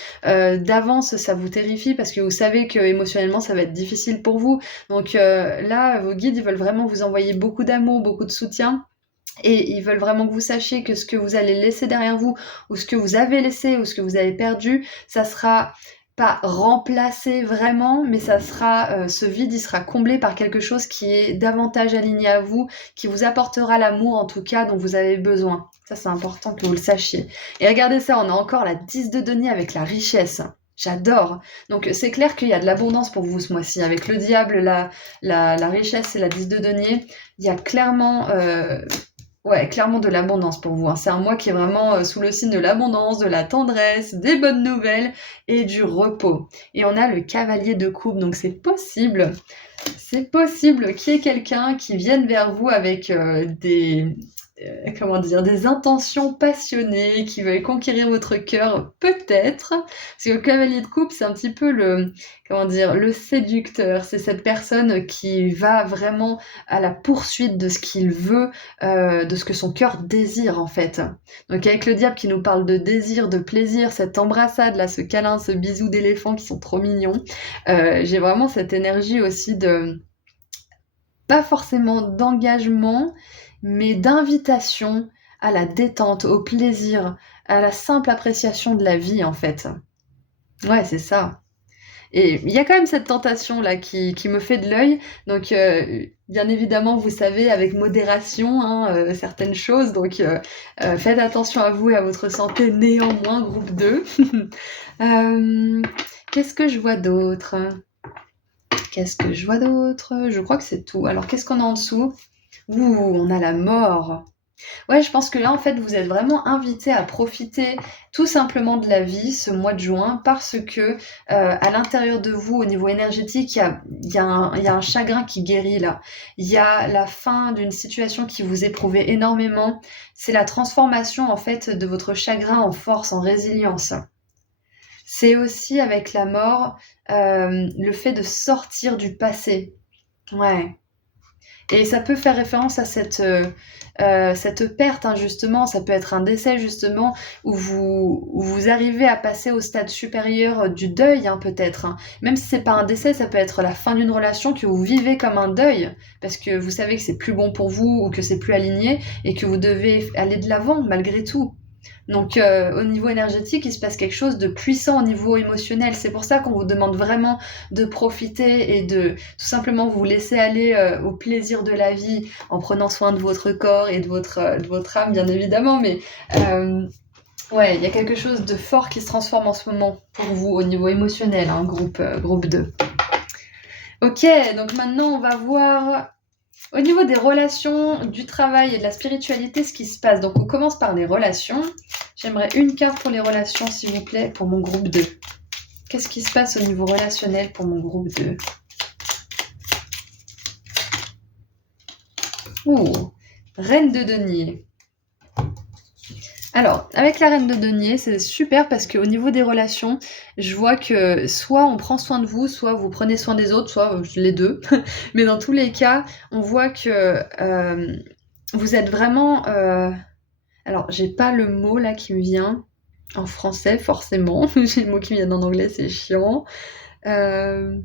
d'avance, ça vous terrifie parce que vous savez que émotionnellement, ça va être difficile pour vous. Donc là, vos guides, ils veulent vraiment vous envoyer beaucoup d'amour, beaucoup de soutien. Et ils veulent vraiment que vous sachiez que ce que vous allez laisser derrière vous, ou ce que vous avez laissé, ou ce que vous avez perdu, ça sera pas remplacé vraiment, mais ça sera ce vide, il sera comblé par quelque chose qui est davantage aligné à vous, qui vous apportera l'amour en tout cas dont vous avez besoin. Ça, c'est important que vous le sachiez. Et regardez ça, on a encore la 10 de denier avec la richesse. J'adore. Donc c'est clair qu'il y a de l'abondance pour vous ce mois-ci. Avec le diable, la richesse et la 10 de denier, il y a clairement... Ouais, clairement de l'abondance pour vous, hein. C'est un mois qui est vraiment sous le signe de l'abondance, de la tendresse, des bonnes nouvelles et du repos. Et on a le cavalier de coupe, donc c'est possible qu'il y ait quelqu'un qui vienne vers vous avec comment dire, des intentions passionnées qui veulent conquérir votre cœur, peut-être. Parce que le cavalier de coupe, c'est un petit peu comment dire, le séducteur. C'est cette personne qui va vraiment à la poursuite de ce qu'il veut, de ce que son cœur désire, en fait. Donc avec le diable qui nous parle de désir, de plaisir, cette embrassade, là, ce câlin, ce bisou d'éléphant qui sont trop mignons, j'ai vraiment cette énergie aussi pas forcément d'engagement, mais d'invitation à la détente, au plaisir, à la simple appréciation de la vie, en fait. Ouais, c'est ça. Et il y a quand même cette tentation-là qui me fait de l'œil. Donc, bien évidemment, vous savez, avec modération, hein, certaines choses. Donc, faites attention à vous et à votre santé, néanmoins, groupe 2. Qu'est-ce que je vois d'autre? Qu'est-ce que je vois d'autre? Je crois que c'est tout. Alors, qu'est-ce qu'on a en dessous? Ouh, on a la mort. Ouais, je pense que là, en fait, vous êtes vraiment invité à profiter tout simplement de la vie ce mois de juin parce que à l'intérieur de vous, au niveau énergétique, il y a un chagrin qui guérit là. Il y a la fin d'une situation qui vous éprouvait énormément. C'est la transformation, en fait, de votre chagrin en force, en résilience. C'est aussi avec la mort, le fait de sortir du passé. Ouais. Et ça peut faire référence à cette perte, hein, justement. Ça peut être un décès, justement, où vous arrivez à passer au stade supérieur du deuil, hein, peut-être, hein. Même si c'est pas un décès, ça peut être la fin d'une relation que vous vivez comme un deuil, parce que vous savez que c'est plus bon pour vous ou que c'est plus aligné et que vous devez aller de l'avant malgré tout. Donc au niveau énergétique, il se passe quelque chose de puissant au niveau émotionnel. C'est pour ça qu'on vous demande vraiment de profiter et de tout simplement vous laisser aller au plaisir de la vie en prenant soin de votre corps et de votre âme, bien évidemment. Mais ouais, il y a quelque chose de fort qui se transforme en ce moment pour vous au niveau émotionnel, hein, groupe 2. Ok, donc maintenant on va voir au niveau des relations, du travail et de la spiritualité, ce qui se passe. Donc on commence par les relations. J'aimerais une carte pour les relations, s'il vous plaît, pour mon groupe 2. Qu'est-ce qui se passe au niveau relationnel pour mon groupe 2? Ouh, Reine de denier. Alors, avec la reine de denier, c'est super parce qu'au niveau des relations, je vois que soit on prend soin de vous, soit vous prenez soin des autres, soit les deux. Mais dans tous les cas, on voit que vous êtes vraiment... Alors, j'ai pas le mot là qui me vient en français, forcément. J'ai le mot qui vient en anglais, c'est chiant. Il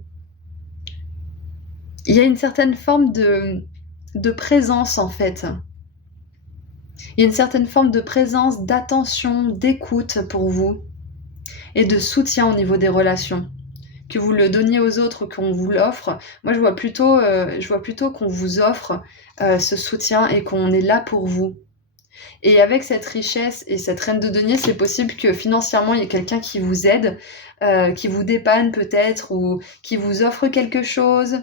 y a une certaine forme de présence, en fait. Il y a une certaine forme de présence, d'attention, d'écoute pour vous et de soutien au niveau des relations. Que vous le donniez aux autres, qu'on vous l'offre. Moi, je vois plutôt qu'on vous offre ce soutien et qu'on est là pour vous. Et avec cette richesse et cette reine de denier, c'est possible que financièrement, il y ait quelqu'un qui vous aide, qui vous dépanne peut-être, ou qui vous offre quelque chose.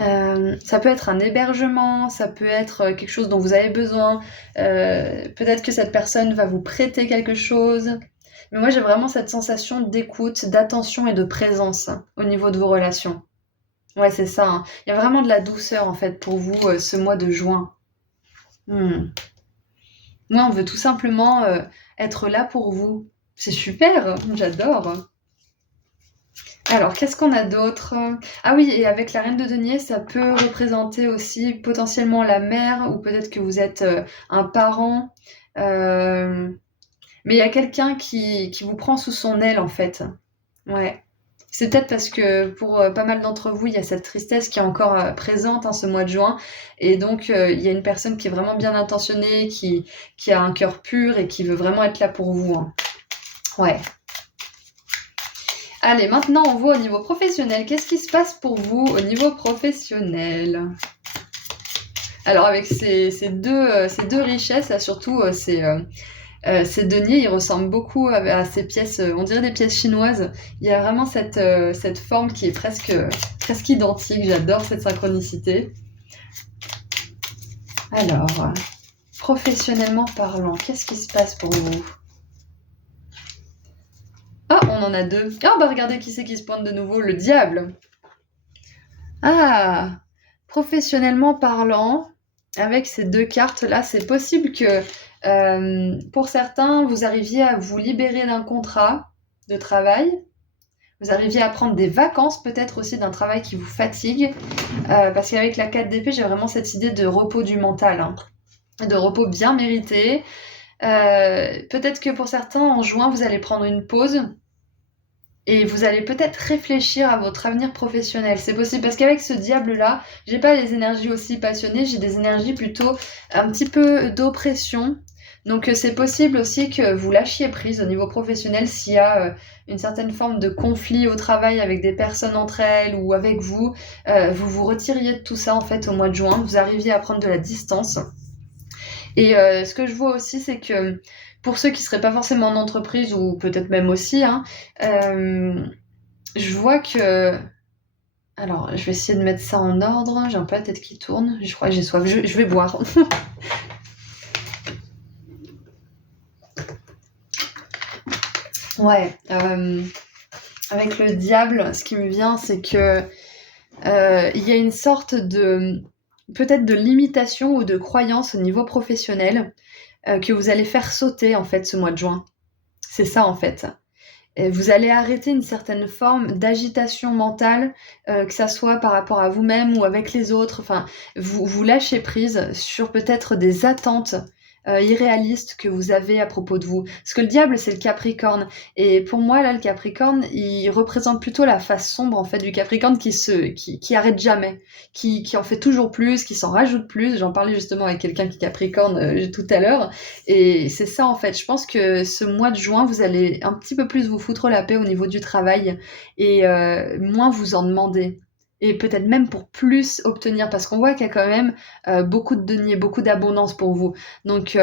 Ça peut être un hébergement, ça peut être quelque chose dont vous avez besoin. Peut-être que cette personne va vous prêter quelque chose. Mais moi, j'ai vraiment cette sensation d'écoute, d'attention et de présence au niveau de vos relations. Ouais, c'est ça, hein. Il y a vraiment de la douceur, en fait, pour vous, ce mois de juin. Hmm. Moi, on veut tout simplement être là pour vous. C'est super, j'adore. Alors, qu'est-ce qu'on a d'autre? Ah oui, et avec la reine de denier, ça peut représenter aussi potentiellement la mère, ou peut-être que vous êtes un parent. Euh, Mais il y a quelqu'un qui vous prend sous son aile, en fait. Ouais. C'est peut-être parce que pour pas mal d'entre vous, il y a cette tristesse qui est encore présente, hein, ce mois de juin. Et donc, il y a une personne qui est vraiment bien intentionnée, qui a un cœur pur et qui veut vraiment être là pour vous, hein. Ouais. Allez, maintenant, on voit au niveau professionnel. Qu'est-ce qui se passe pour vous au niveau professionnel? Alors, avec ces deux richesses, là, surtout, ces deniers, ils ressemblent beaucoup à ces pièces, on dirait des pièces chinoises. Il y a vraiment cette forme qui est presque identique. J'adore cette synchronicité. Alors, professionnellement parlant, qu'est-ce qui se passe pour vous? Ah, on en a deux. Ah, bah regardez qui c'est qui se pointe de nouveau, le diable. Ah, professionnellement parlant, avec ces 2 cartes-là, c'est possible que, pour certains, vous arriviez à vous libérer d'un contrat de travail. Vous arriviez à prendre des vacances peut-être aussi d'un travail qui vous fatigue. Parce qu'avec la 4 d'épée, j'ai vraiment cette idée de repos du mental, hein, de repos bien mérité. Peut-être que pour certains, en juin, vous allez prendre une pause et vous allez peut-être réfléchir à votre avenir professionnel. C'est possible parce qu'avec ce diable-là, j'ai pas les énergies aussi passionnées, j'ai des énergies plutôt un petit peu d'oppression. Donc c'est possible aussi que vous lâchiez prise au niveau professionnel s'il y a une certaine forme de conflit au travail avec des personnes entre elles ou avec vous. Vous vous retiriez de tout ça en fait au mois de juin, vous arriviez à prendre de la distance. Et ce que je vois aussi, c'est que pour ceux qui seraient pas forcément en entreprise ou peut-être même aussi, hein, je vois que... Alors, je vais essayer de mettre ça en ordre. J'ai un peu la tête qui tourne. Je crois que j'ai soif. Je vais boire. Ouais. Avec le diable, ce qui me vient, c'est que il y a une sorte de... peut-être de limitation ou de croyance au niveau professionnel que vous allez faire sauter, en fait, ce mois de juin. C'est ça, en fait. Et vous allez arrêter une certaine forme d'agitation mentale, que ça soit par rapport à vous-même ou avec les autres. Enfin, vous lâchez prise sur peut-être des attentes irréalistes que vous avez à propos de vous. Parce que le diable, c'est le Capricorne. Et pour moi, là, le Capricorne, il représente plutôt la face sombre, en fait, du Capricorne qui arrête jamais, qui en fait toujours plus, qui s'en rajoute plus. J'en parlais justement avec quelqu'un qui est Capricorne tout à l'heure. Et c'est ça, en fait. Je pense que ce mois de juin, vous allez un petit peu plus vous foutre la paix au niveau du travail et moins vous en demander. Et peut-être même pour plus obtenir, parce qu'on voit qu'il y a quand même beaucoup de deniers, beaucoup d'abondance pour vous. Donc,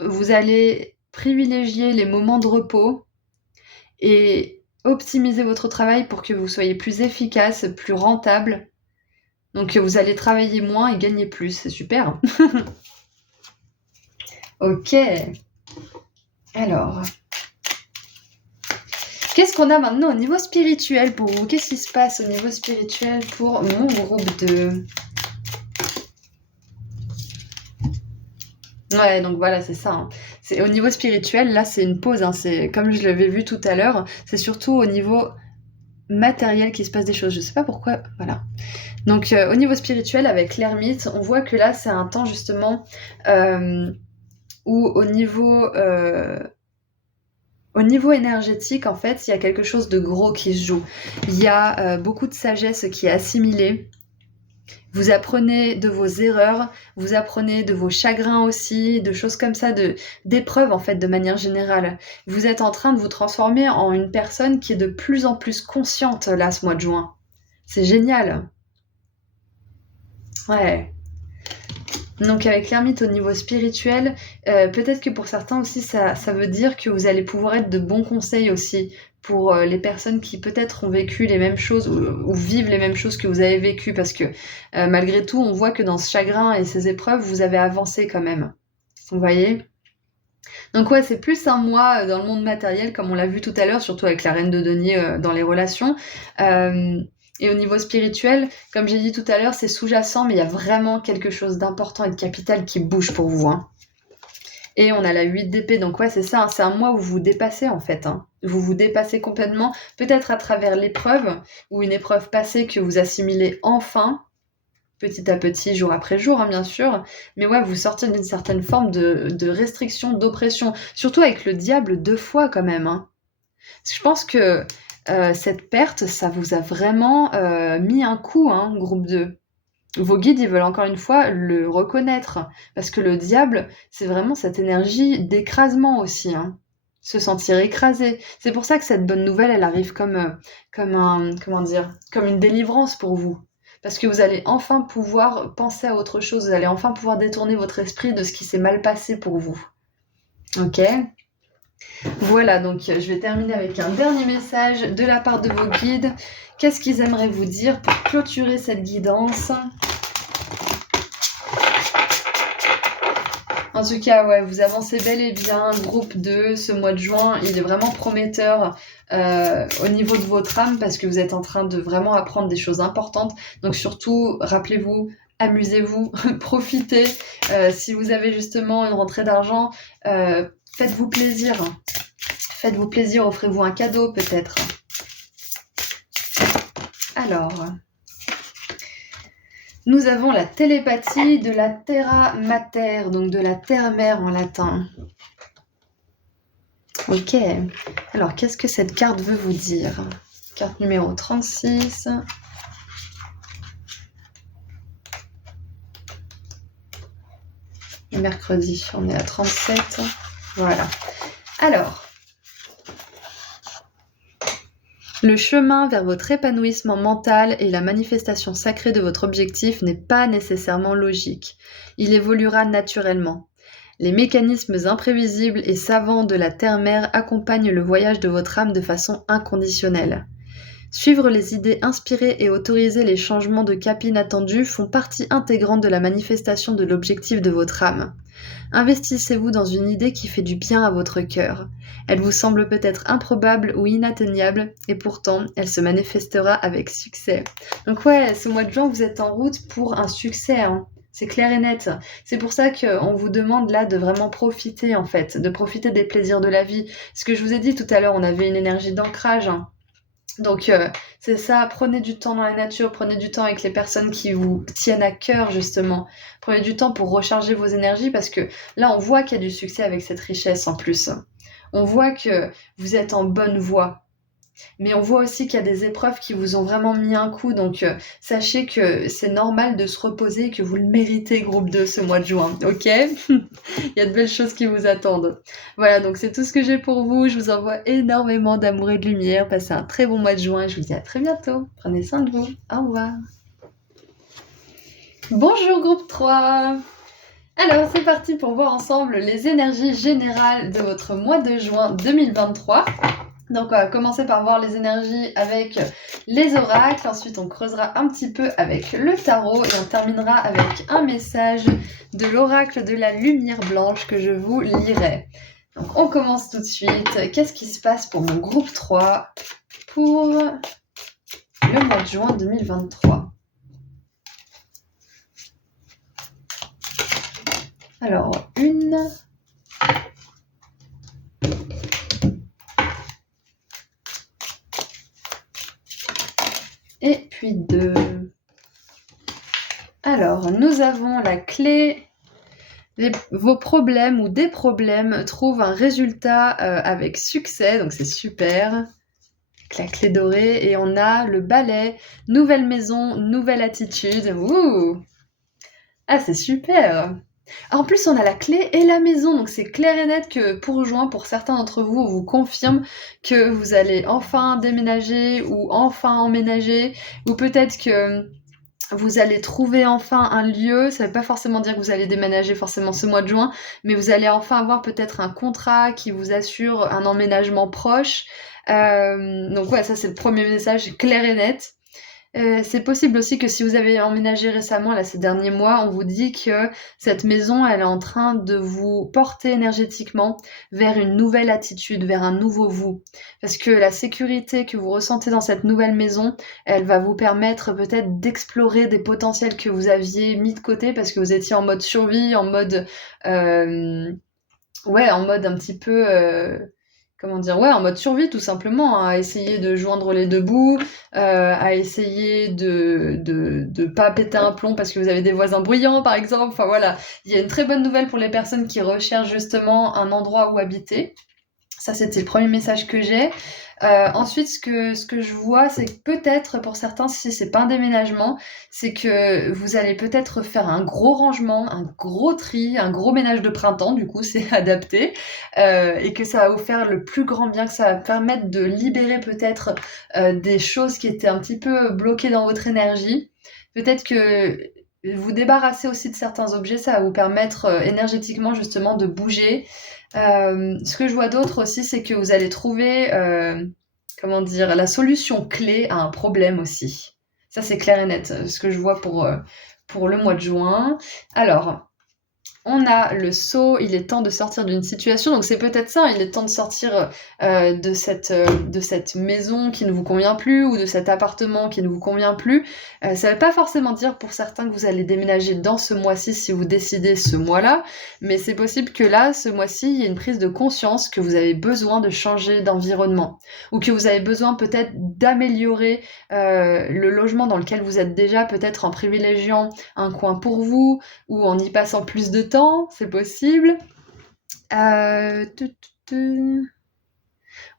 vous allez privilégier les moments de repos et optimiser votre travail pour que vous soyez plus efficace, plus rentable. Donc, vous allez travailler moins et gagner plus. C'est super. Ok. Alors, qu'est-ce qu'on a maintenant au niveau spirituel pour vous? Qu'est-ce qui se passe au niveau spirituel pour mon groupe 2? Ouais, donc voilà, c'est ça, hein. C'est au niveau spirituel, là, c'est une pause, hein. C'est comme je l'avais vu tout à l'heure, c'est surtout au niveau matériel qu'il se passe des choses. Je sais pas pourquoi, voilà. Donc au niveau spirituel, avec l'ermite, on voit que là, c'est un temps justement où au niveau énergétique, en fait, il y a quelque chose de gros qui se joue. Il y a beaucoup de sagesse qui est assimilée. Vous apprenez de vos erreurs, vous apprenez de vos chagrins aussi, de choses comme ça, d'épreuves en fait, de manière générale. Vous êtes en train de vous transformer en une personne qui est de plus en plus consciente là, ce mois de juin. C'est génial. Ouais. Donc avec l'ermite au niveau spirituel, peut-être que pour certains aussi ça veut dire que vous allez pouvoir être de bons conseils aussi pour les personnes qui peut-être ont vécu les mêmes choses ou vivent les mêmes choses que vous avez vécues parce que malgré tout on voit que dans ce chagrin et ces épreuves vous avez avancé quand même. Vous voyez? Donc ouais, c'est plus un mois dans le monde matériel comme on l'a vu tout à l'heure, surtout avec la reine de denier dans les relations. Et au niveau spirituel, comme j'ai dit tout à l'heure, c'est sous-jacent, mais il y a vraiment quelque chose d'important et de capital qui bouge pour vous, hein. Et on a la 8 d'épée, donc ouais, c'est ça, hein, c'est un mois où vous vous dépassez en fait, hein. Vous vous dépassez complètement, peut-être à travers l'épreuve, ou une épreuve passée que vous assimilez enfin, petit à petit, jour après jour, hein, bien sûr. Mais ouais, vous sortez d'une certaine forme de restriction, d'oppression, surtout avec le diable 2 fois quand même, hein. Parce que je pense que cette perte, ça vous a vraiment mis un coup, hein, groupe 2. Vos guides, ils veulent encore une fois le reconnaître. Parce que le diable, c'est vraiment cette énergie d'écrasement aussi, hein. Se sentir écrasé. C'est pour ça que cette bonne nouvelle, elle arrive comme une délivrance pour vous. Parce que vous allez enfin pouvoir penser à autre chose. Vous allez enfin pouvoir détourner votre esprit de ce qui s'est mal passé pour vous. Ok ? Voilà, donc je vais terminer avec un dernier message de la part de vos guides. Qu'est-ce qu'ils aimeraient vous dire pour clôturer cette guidance? En tout cas, ouais, vous avancez bel et bien. Groupe 2, ce mois de juin, il est vraiment prometteur au niveau de votre âme parce que vous êtes en train de vraiment apprendre des choses importantes. Donc surtout, rappelez-vous, amusez-vous, profitez. Si vous avez justement une rentrée d'argent, faites-vous plaisir. Faites-vous plaisir, offrez-vous un cadeau peut-être. Alors, nous avons la télépathie de la terra mater, donc de la terre-mère en latin. Ok, alors qu'est-ce que cette carte veut vous dire? Carte numéro 36. Mercredi, on est à 37. Voilà. Alors, le chemin vers votre épanouissement mental et la manifestation sacrée de votre objectif n'est pas nécessairement logique. Il évoluera naturellement. Les mécanismes imprévisibles et savants de la Terre-Mère accompagnent le voyage de votre âme de façon inconditionnelle. Suivre les idées inspirées et autoriser les changements de cap inattendus font partie intégrante de la manifestation de l'objectif de votre âme. Investissez-vous dans une idée qui fait du bien à votre cœur. Elle vous semble peut-être improbable ou inatteignable, et pourtant, elle se manifestera avec succès. Donc ouais, ce mois de juin, vous êtes en route pour un succès, hein. C'est clair et net. C'est pour ça qu'on vous demande là de vraiment profiter, en fait, de profiter des plaisirs de la vie. Ce que je vous ai dit tout à l'heure, on avait une énergie d'ancrage, hein. Donc c'est ça, prenez du temps dans la nature, prenez du temps avec les personnes qui vous tiennent à cœur justement. Prenez du temps pour recharger vos énergies parce que là on voit qu'il y a du succès avec cette richesse en plus. On voit que vous êtes en bonne voie. Mais on voit aussi qu'il y a des épreuves qui vous ont vraiment mis un coup, donc sachez que c'est normal de se reposer et que vous le méritez, groupe 2, ce mois de juin, ok? Il y a de belles choses qui vous attendent. Voilà, donc c'est tout ce que j'ai pour vous. Je vous envoie énormément d'amour et de lumière. Passez un très bon mois de juin et je vous dis à très bientôt. Prenez soin de vous. Au revoir. Bonjour groupe 3. Alors c'est parti pour voir ensemble les énergies générales de votre mois de juin 2023. Donc on va commencer par voir les énergies avec les oracles, ensuite on creusera un petit peu avec le tarot et on terminera avec un message de l'oracle de la lumière blanche que je vous lirai. Donc on commence tout de suite. Qu'est-ce qui se passe pour mon groupe 3 pour le mois de juin 2023? Alors, une... Et puis 2. Alors, nous avons la clé. Vos problèmes ou des problèmes trouvent un résultat avec succès, donc c'est super. Avec la clé dorée. Et on a le balai, nouvelle maison, nouvelle attitude. Ouh! Ah, c'est super! En plus, on a la clé et la maison, donc c'est clair et net que pour juin, pour certains d'entre vous, on vous confirme que vous allez enfin déménager ou enfin emménager, ou peut-être que vous allez trouver enfin un lieu. Ça ne veut pas forcément dire que vous allez déménager forcément ce mois de juin, mais vous allez enfin avoir peut-être un contrat qui vous assure un emménagement proche. Donc ouais, ça c'est le premier message clair et net. C'est possible aussi que si vous avez emménagé récemment, là, ces derniers mois, on vous dit que cette maison, elle est en train de vous porter énergétiquement vers une nouvelle attitude, vers un nouveau vous. Parce que la sécurité que vous ressentez dans cette nouvelle maison, elle va vous permettre peut-être d'explorer des potentiels que vous aviez mis de côté parce que vous étiez en mode survie, en mode... en mode un petit peu... en mode survie tout simplement, hein, à essayer de joindre les deux bouts, à essayer de pas péter un plomb parce que vous avez des voisins bruyants par exemple. Enfin voilà, il y a une très bonne nouvelle pour les personnes qui recherchent justement un endroit où habiter. Ça, c'était le premier message que j'ai. Ensuite, ce que je vois, c'est que peut-être pour certains, si c'est pas un déménagement, c'est que vous allez peut-être faire un gros rangement, un gros tri, un gros ménage de printemps, du coup, c'est adapté, et que ça va vous faire le plus grand bien, que ça va permettre de libérer peut-être des choses qui étaient un petit peu bloquées dans votre énergie. Peut-être que vous débarrasser aussi de certains objets, ça va vous permettre énergétiquement justement de bouger. Ce que je vois d'autre aussi, c'est que vous allez trouver la solution clé à un problème aussi. Ça, c'est clair et net, ce que je vois pour le mois de juin. Alors, On a le saut, il est temps de sortir d'une situation, donc c'est peut-être ça, il est temps de sortir de cette maison qui ne vous convient plus ou de cet appartement qui ne vous convient plus. Ça ne veut pas forcément dire pour certains que vous allez déménager dans ce mois-ci si vous décidez ce mois-là, mais c'est possible que là, ce mois-ci, il y ait une prise de conscience que vous avez besoin de changer d'environnement ou que vous avez besoin peut-être d'améliorer le logement dans lequel vous êtes déjà, peut-être en privilégiant un coin pour vous ou en y passant plus de temps, c'est possible.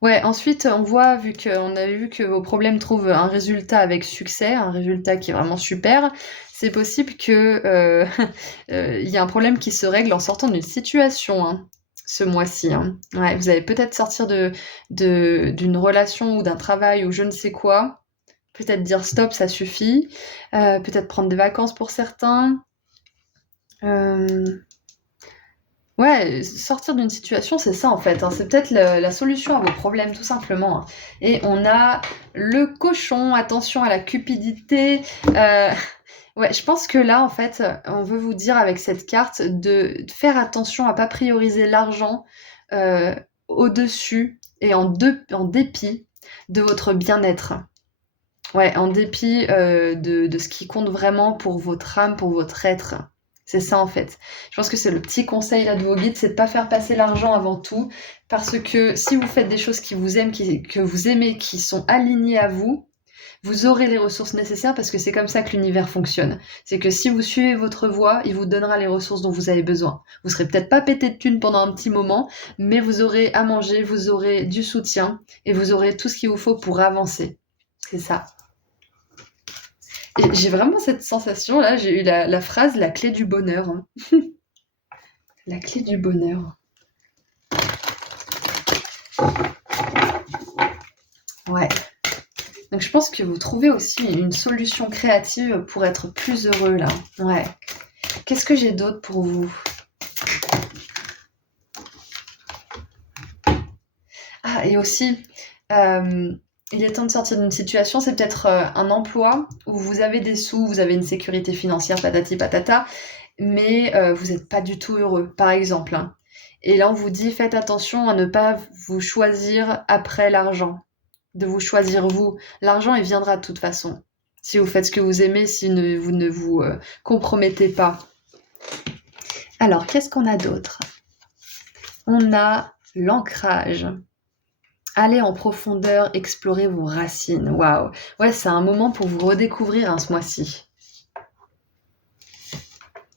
Ouais, ensuite, on voit, on a vu que vos problèmes trouvent un résultat avec succès, un résultat qui est vraiment super, c'est possible que y a un problème qui se règle en sortant d'une situation, hein, ce mois-ci. Hein. Ouais, vous allez peut-être sortir d'une relation ou d'un travail ou je ne sais quoi. Peut-être dire stop, ça suffit. Peut-être prendre des vacances pour certains. Ouais, sortir d'une situation, c'est ça en fait. Hein. C'est peut-être la solution à vos problèmes, tout simplement. Hein. Et on a le cochon, attention à la cupidité. Ouais, je pense que là, en fait, on veut vous dire avec cette carte de faire attention à pas prioriser l'argent au-dessus et en dépit de votre bien-être. Ouais, en dépit de ce qui compte vraiment pour votre âme, pour votre être. C'est ça en fait. Je pense que c'est le petit conseil là de vos guides, c'est de pas faire passer l'argent avant tout, parce que si vous faites des choses qui vous aiment, que vous aimez, qui sont alignées à vous, vous aurez les ressources nécessaires parce que c'est comme ça que l'univers fonctionne. C'est que si vous suivez votre voie, il vous donnera les ressources dont vous avez besoin. Vous serez peut-être pas pété de thunes pendant un petit moment, mais vous aurez à manger, vous aurez du soutien et vous aurez tout ce qu'il vous faut pour avancer. C'est ça. Et j'ai vraiment cette sensation là, j'ai eu la phrase la clé du bonheur. Hein. La clé du bonheur. Ouais. Donc je pense que vous trouvez aussi une solution créative pour être plus heureux là. Ouais. Qu'est-ce que j'ai d'autre pour vous? Ah, et aussi, il est temps de sortir d'une situation, c'est peut-être un emploi où vous avez des sous, vous avez une sécurité financière, patati patata, mais vous n'êtes pas du tout heureux, par exemple. Hein. Et là, on vous dit, faites attention à ne pas vous choisir après l'argent, de vous choisir vous. L'argent, il viendra de toute façon. Si vous faites ce que vous aimez, si vous ne vous compromettez pas. Alors, qu'est-ce qu'on a d'autre? On a l'ancrage. Allez en profondeur, explorer vos racines. Waouh! Ouais, c'est un moment pour vous redécouvrir hein, ce mois-ci.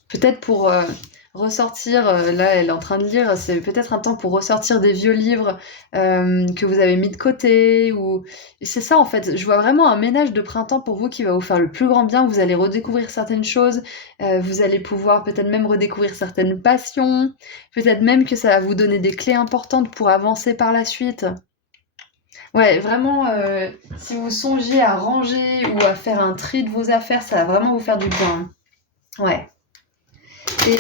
Peut-être pour ressortir, là elle est en train de lire, c'est peut-être un temps pour ressortir des vieux livres que vous avez mis de côté. Ou c'est ça en fait, je vois vraiment un ménage de printemps pour vous qui va vous faire le plus grand bien. Vous allez redécouvrir certaines choses, vous allez pouvoir peut-être même redécouvrir certaines passions, peut-être même que ça va vous donner des clés importantes pour avancer par la suite. Ouais, vraiment, si vous songiez à ranger ou à faire un tri de vos affaires, ça va vraiment vous faire du bien. Hein. Ouais. Et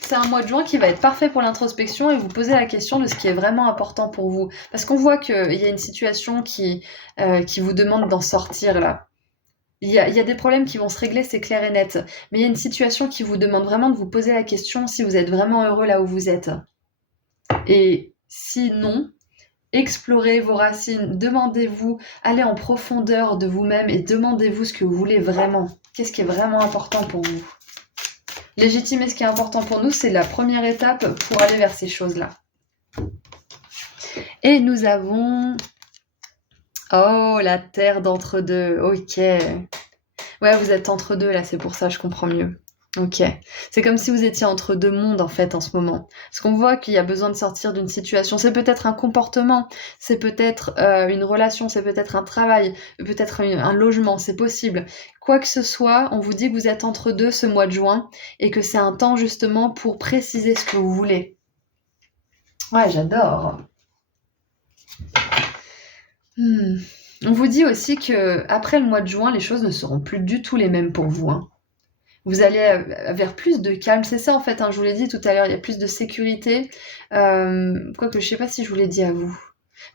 c'est un mois de juin qui va être parfait pour l'introspection et vous poser la question de ce qui est vraiment important pour vous. Parce qu'on voit qu'il y a une situation qui vous demande d'en sortir là. Il y a des problèmes qui vont se régler, c'est clair et net. Mais il y a une situation qui vous demande vraiment de vous poser la question si vous êtes vraiment heureux là où vous êtes. Et si non, explorez vos racines, demandez-vous, allez en profondeur de vous-même et demandez-vous ce que vous voulez vraiment. Qu'est-ce qui est vraiment important pour vous? Légitimer ce qui est important pour nous, c'est la première étape pour aller vers ces choses-là. Et nous avons... Oh, la terre d'entre-deux. Ok. Ouais, vous êtes entre deux là, c'est pour ça, je comprends mieux. Ok. C'est comme si vous étiez entre deux mondes en fait en ce moment. Parce qu'on voit qu'il y a besoin de sortir d'une situation. C'est peut-être un comportement, c'est peut-être une relation, c'est peut-être un travail, peut-être un logement, c'est possible. Quoi que ce soit, on vous dit que vous êtes entre deux ce mois de juin et que c'est un temps justement pour préciser ce que vous voulez. Ouais, j'adore. On vous dit aussi que après le mois de juin, les choses ne seront plus du tout les mêmes pour vous. Hein. Vous allez vers plus de calme. C'est ça en fait, hein, je vous l'ai dit tout à l'heure, il y a plus de sécurité. Quoique je sais pas si je vous l'ai dit à vous.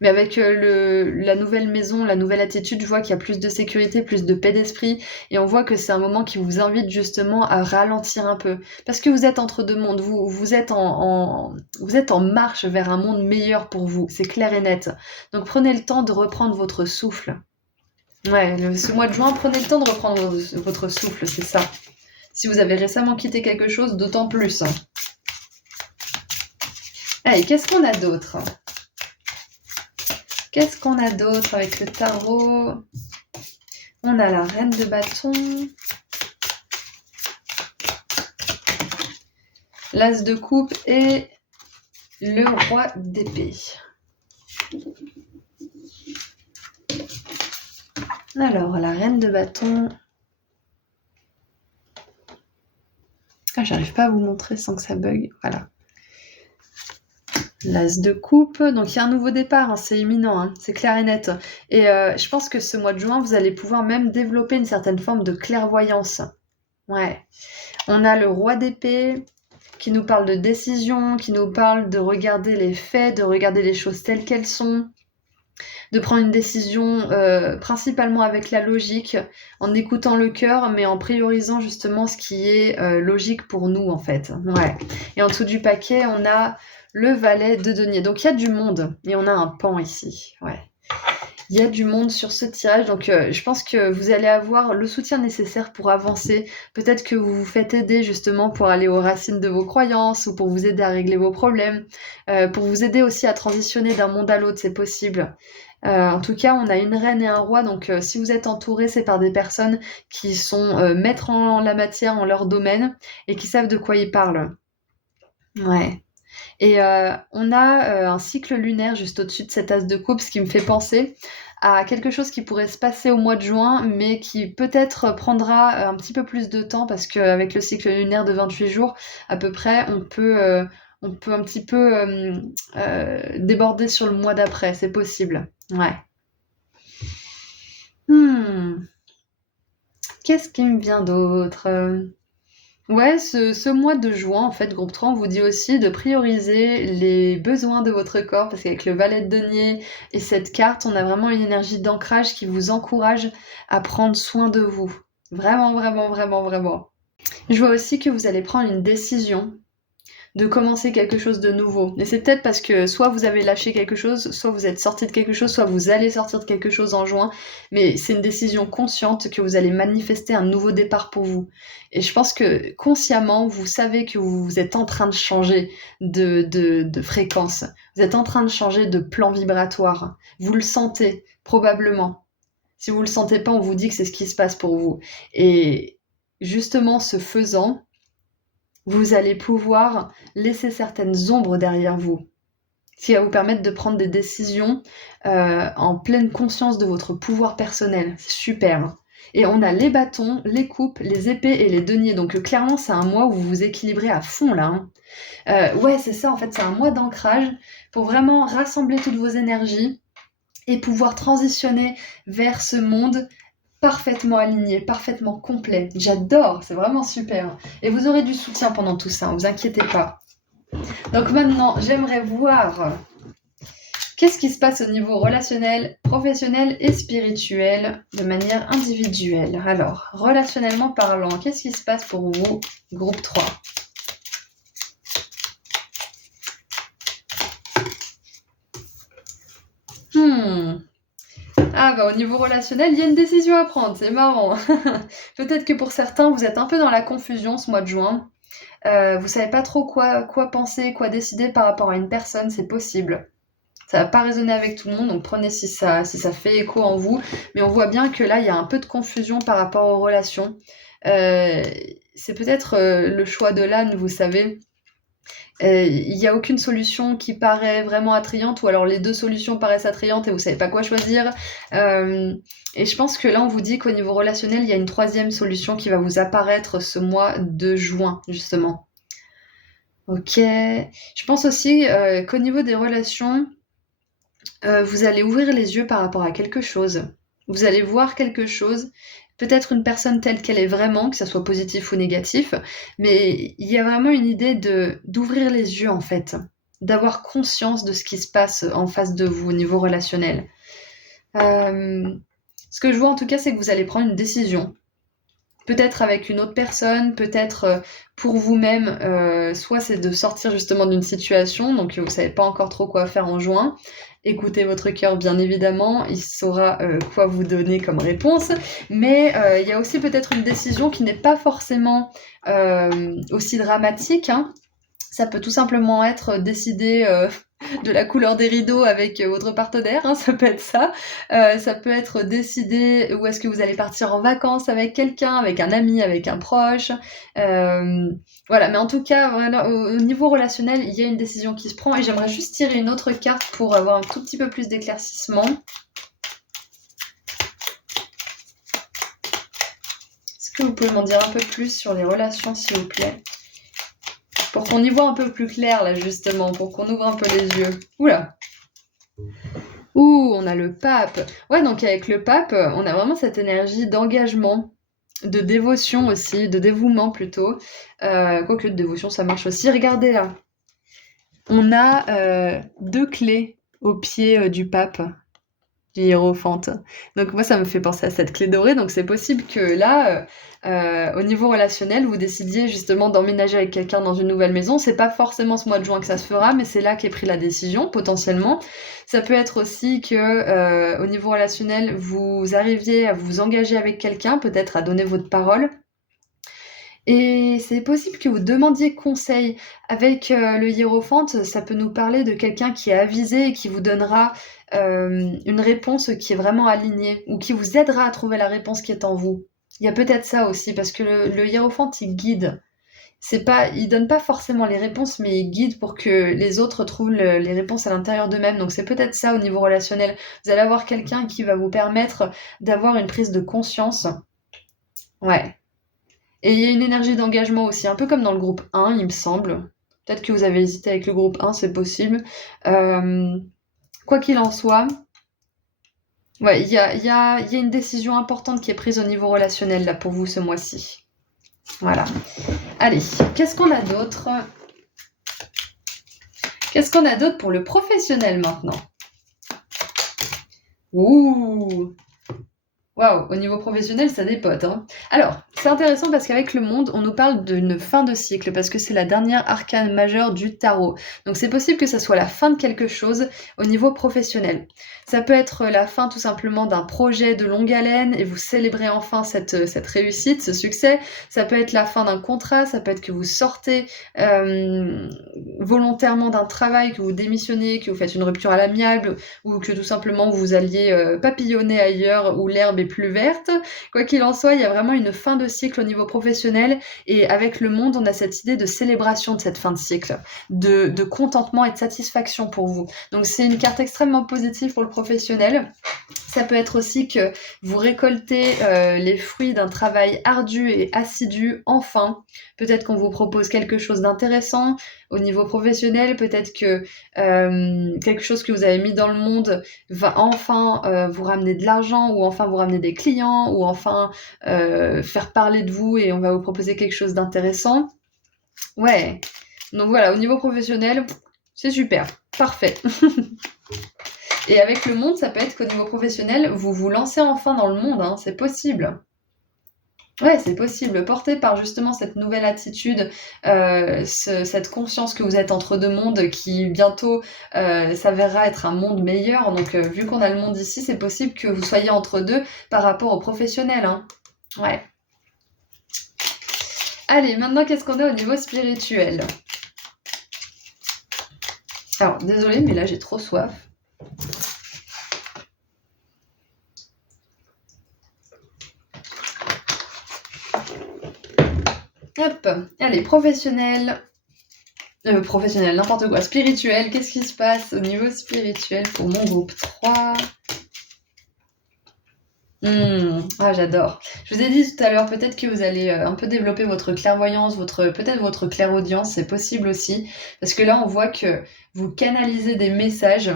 Mais avec la nouvelle maison, la nouvelle attitude, je vois qu'il y a plus de sécurité, plus de paix d'esprit, et on voit que c'est un moment qui vous invite justement à ralentir un peu. Parce que vous êtes entre deux mondes, vous êtes vous êtes en marche vers un monde meilleur pour vous, c'est clair et net. Donc prenez le temps de reprendre votre souffle. Ouais, ce mois de juin, prenez le temps de reprendre votre souffle, c'est ça. Si vous avez récemment quitté quelque chose, d'autant plus. Allez, qu'est-ce qu'on a d'autre? Qu'est-ce qu'on a d'autre avec le tarot? On a la reine de bâton. L'as de coupe et le roi d'épée. Alors, la reine de bâton. Ah, j'arrive pas à vous montrer sans que ça bug. Voilà. L'as de coupe, donc il y a un nouveau départ, hein, c'est imminent, hein, c'est clair et net. Et je pense que ce mois de juin, vous allez pouvoir même développer une certaine forme de clairvoyance. Ouais. On a le roi d'épée qui nous parle de décision, qui nous parle de regarder les faits, de regarder les choses telles qu'elles sont, de prendre une décision principalement avec la logique, en écoutant le cœur, mais en priorisant justement ce qui est logique pour nous en fait. Ouais. Et en dessous du paquet, on a le valet de denier. Donc il y a du monde, et on a un pan ici. Ouais. Il y a du monde sur ce tirage, donc je pense que vous allez avoir le soutien nécessaire pour avancer. Peut-être que vous vous faites aider justement pour aller aux racines de vos croyances ou pour vous aider à régler vos problèmes, pour vous aider aussi à transitionner d'un monde à l'autre, c'est possible. En tout cas, on a une reine et un roi, donc si vous êtes entouré, c'est par des personnes qui sont maîtres en la matière, en leur domaine, et qui savent de quoi ils parlent. Ouais. Et on a un cycle lunaire juste au-dessus de cet as de coupe, ce qui me fait penser à quelque chose qui pourrait se passer au mois de juin, mais qui peut-être prendra un petit peu plus de temps, parce qu'avec le cycle lunaire de 28 jours, à peu près, on peut un petit peu déborder sur le mois d'après, c'est possible. Ouais. Qu'est-ce qui me vient d'autre? Ouais, ce mois de juin, en fait, groupe 3, on vous dit aussi de prioriser les besoins de votre corps, parce qu'avec le valet de denier et cette carte, on a vraiment une énergie d'ancrage qui vous encourage à prendre soin de vous. Vraiment, vraiment, vraiment, vraiment. Je vois aussi que vous allez prendre une décision de commencer quelque chose de nouveau. Et c'est peut-être parce que soit vous avez lâché quelque chose, soit vous êtes sorti de quelque chose, soit vous allez sortir de quelque chose en juin, mais c'est une décision consciente que vous allez manifester un nouveau départ pour vous. Et je pense que consciemment, vous savez que vous êtes en train de changer de fréquence, vous êtes en train de changer de plan vibratoire. Vous le sentez, probablement. Si vous le sentez pas, on vous dit que c'est ce qui se passe pour vous. Et justement, ce faisant, vous allez pouvoir laisser certaines ombres derrière vous, ce qui va vous permettre de prendre des décisions en pleine conscience de votre pouvoir personnel. C'est super. Et on a les bâtons, les coupes, les épées et les deniers. Donc clairement, c'est un mois où vous vous équilibrez à fond là. Ouais, c'est ça, en fait, c'est un mois d'ancrage pour vraiment rassembler toutes vos énergies et pouvoir transitionner vers ce monde parfaitement aligné, parfaitement complet. J'adore, c'est vraiment super. Et vous aurez du soutien pendant tout ça, ne vous inquiétez pas. Donc maintenant, j'aimerais voir qu'est-ce qui se passe au niveau relationnel, professionnel et spirituel de manière individuelle. Alors, relationnellement parlant, qu'est-ce qui se passe pour vous, groupe 3? Ah bah au niveau relationnel, il y a une décision à prendre, c'est marrant. Peut-être que pour certains, vous êtes un peu dans la confusion ce mois de juin. Vous savez pas trop quoi penser, quoi décider par rapport à une personne, c'est possible. Ça va pas résonner avec tout le monde, donc prenez si ça fait écho en vous. Mais on voit bien que là, il y a un peu de confusion par rapport aux relations. C'est peut-être le choix de l'âne, vous savez. Il n'y a aucune solution qui paraît vraiment attrayante, ou alors les deux solutions paraissent attrayantes et vous savez pas quoi choisir. Et je pense que là, on vous dit qu'au niveau relationnel, il y a une troisième solution qui va vous apparaître ce mois de juin, justement. Ok. Je pense aussi qu'au niveau des relations, vous allez ouvrir les yeux par rapport à quelque chose. Vous allez voir quelque chose, peut-être une personne telle qu'elle est vraiment, que ça soit positif ou négatif, mais il y a vraiment une idée d'ouvrir les yeux en fait, d'avoir conscience de ce qui se passe en face de vous au niveau relationnel. Ce que je vois en tout cas, c'est que vous allez prendre une décision. Peut-être avec une autre personne, peut-être pour vous-même, soit c'est de sortir justement d'une situation, donc vous savez pas encore trop quoi faire en juin. Écoutez votre cœur bien évidemment, il saura quoi vous donner comme réponse, mais il y a aussi peut-être une décision qui n'est pas forcément aussi dramatique, hein. Ça peut tout simplement être décider de la couleur des rideaux avec votre partenaire, hein, ça peut être ça. Ça peut être décider où est-ce que vous allez partir en vacances avec quelqu'un, avec un ami, avec un proche. Voilà, mais en tout cas, voilà, au niveau relationnel, il y a une décision qui se prend et j'aimerais juste tirer une autre carte pour avoir un tout petit peu plus d'éclaircissement. Est-ce que vous pouvez m'en dire un peu plus sur les relations, s'il vous plaît ? Pour qu'on y voit un peu plus clair, là, justement, pour qu'on ouvre un peu les yeux. Oula! Ouh, on a le pape. Ouais, donc avec le pape, on a vraiment cette énergie d'engagement, de dévotion aussi, de dévouement plutôt. Quoique de dévotion, ça marche aussi. Regardez là. On a 2 clés au pied du pape, du hiérophante. Donc moi, ça me fait penser à cette clé dorée. Donc c'est possible que là, au niveau relationnel, vous décidiez justement d'emménager avec quelqu'un dans une nouvelle maison. C'est pas forcément ce mois de juin que ça se fera, mais c'est là qu'est pris la décision, potentiellement. Ça peut être aussi que au niveau relationnel, vous arriviez à vous engager avec quelqu'un, peut-être à donner votre parole. Et c'est possible que vous demandiez conseil. Avec le hiérophante, ça peut nous parler de quelqu'un qui est avisé et qui vous donnera une réponse qui est vraiment alignée ou qui vous aidera à trouver la réponse qui est en vous. Il y a peut-être ça aussi, parce que le hiérophante, il guide. Il donne pas forcément les réponses, mais il guide pour que les autres trouvent les réponses à l'intérieur d'eux-mêmes. Donc c'est peut-être ça au niveau relationnel. Vous allez avoir quelqu'un qui va vous permettre d'avoir une prise de conscience. Ouais. Et il y a une énergie d'engagement aussi, un peu comme dans le groupe 1, il me semble. Peut-être que vous avez hésité avec le groupe 1, c'est possible. Quoi qu'il en soit, ouais, il y a une décision importante qui est prise au niveau relationnel là pour vous ce mois-ci. Voilà. Allez, qu'est-ce qu'on a d'autre? Qu'est-ce qu'on a d'autre pour le professionnel maintenant? Ouh! Waouh, au niveau professionnel, ça dépote, hein. Alors, c'est intéressant parce qu'avec le monde, on nous parle d'une fin de cycle, parce que c'est la dernière arcane majeure du tarot. Donc c'est possible que ça soit la fin de quelque chose au niveau professionnel. Ça peut être la fin tout simplement d'un projet de longue haleine et vous célébrez enfin cette réussite, ce succès. Ça peut être la fin d'un contrat, ça peut être que vous sortez volontairement d'un travail, que vous démissionnez, que vous faites une rupture à l'amiable, ou que tout simplement vous alliez papillonner ailleurs où l'herbe est plus verte. Quoi qu'il en soit, il y a vraiment une fin de cycle au niveau professionnel et avec le monde, on a cette idée de célébration de cette fin de cycle, de contentement et de satisfaction pour vous. Donc c'est une carte extrêmement positive pour le professionnel. Ça peut être aussi que vous récoltez les fruits d'un travail ardu et assidu enfin. Peut-être qu'on vous propose quelque chose d'intéressant au niveau professionnel, peut-être que quelque chose que vous avez mis dans le monde va enfin vous ramener de l'argent ou enfin vous ramener des clients ou enfin faire parler de vous et on va vous proposer quelque chose d'intéressant. Ouais, donc voilà, au niveau professionnel, c'est super, parfait. Et avec le monde, ça peut être qu'au niveau professionnel, vous vous lancez enfin dans le monde, hein, c'est possible. Ouais, c'est possible, porté par justement cette nouvelle attitude, cette conscience que vous êtes entre deux mondes qui bientôt s'avérera être un monde meilleur. Donc vu qu'on a le monde ici, c'est possible que vous soyez entre deux par rapport aux professionnels, hein. Ouais. Allez, maintenant qu'est-ce qu'on a au niveau spirituel? Alors, désolée, mais là j'ai trop soif. Hop, allez, professionnel, n'importe quoi, spirituel, qu'est-ce qui se passe au niveau spirituel pour mon groupe 3? Ah, j'adore. Je vous ai dit tout à l'heure, peut-être que vous allez un peu développer votre clairvoyance, peut-être votre clairaudience, c'est possible aussi, parce que là, on voit que vous canalisez des messages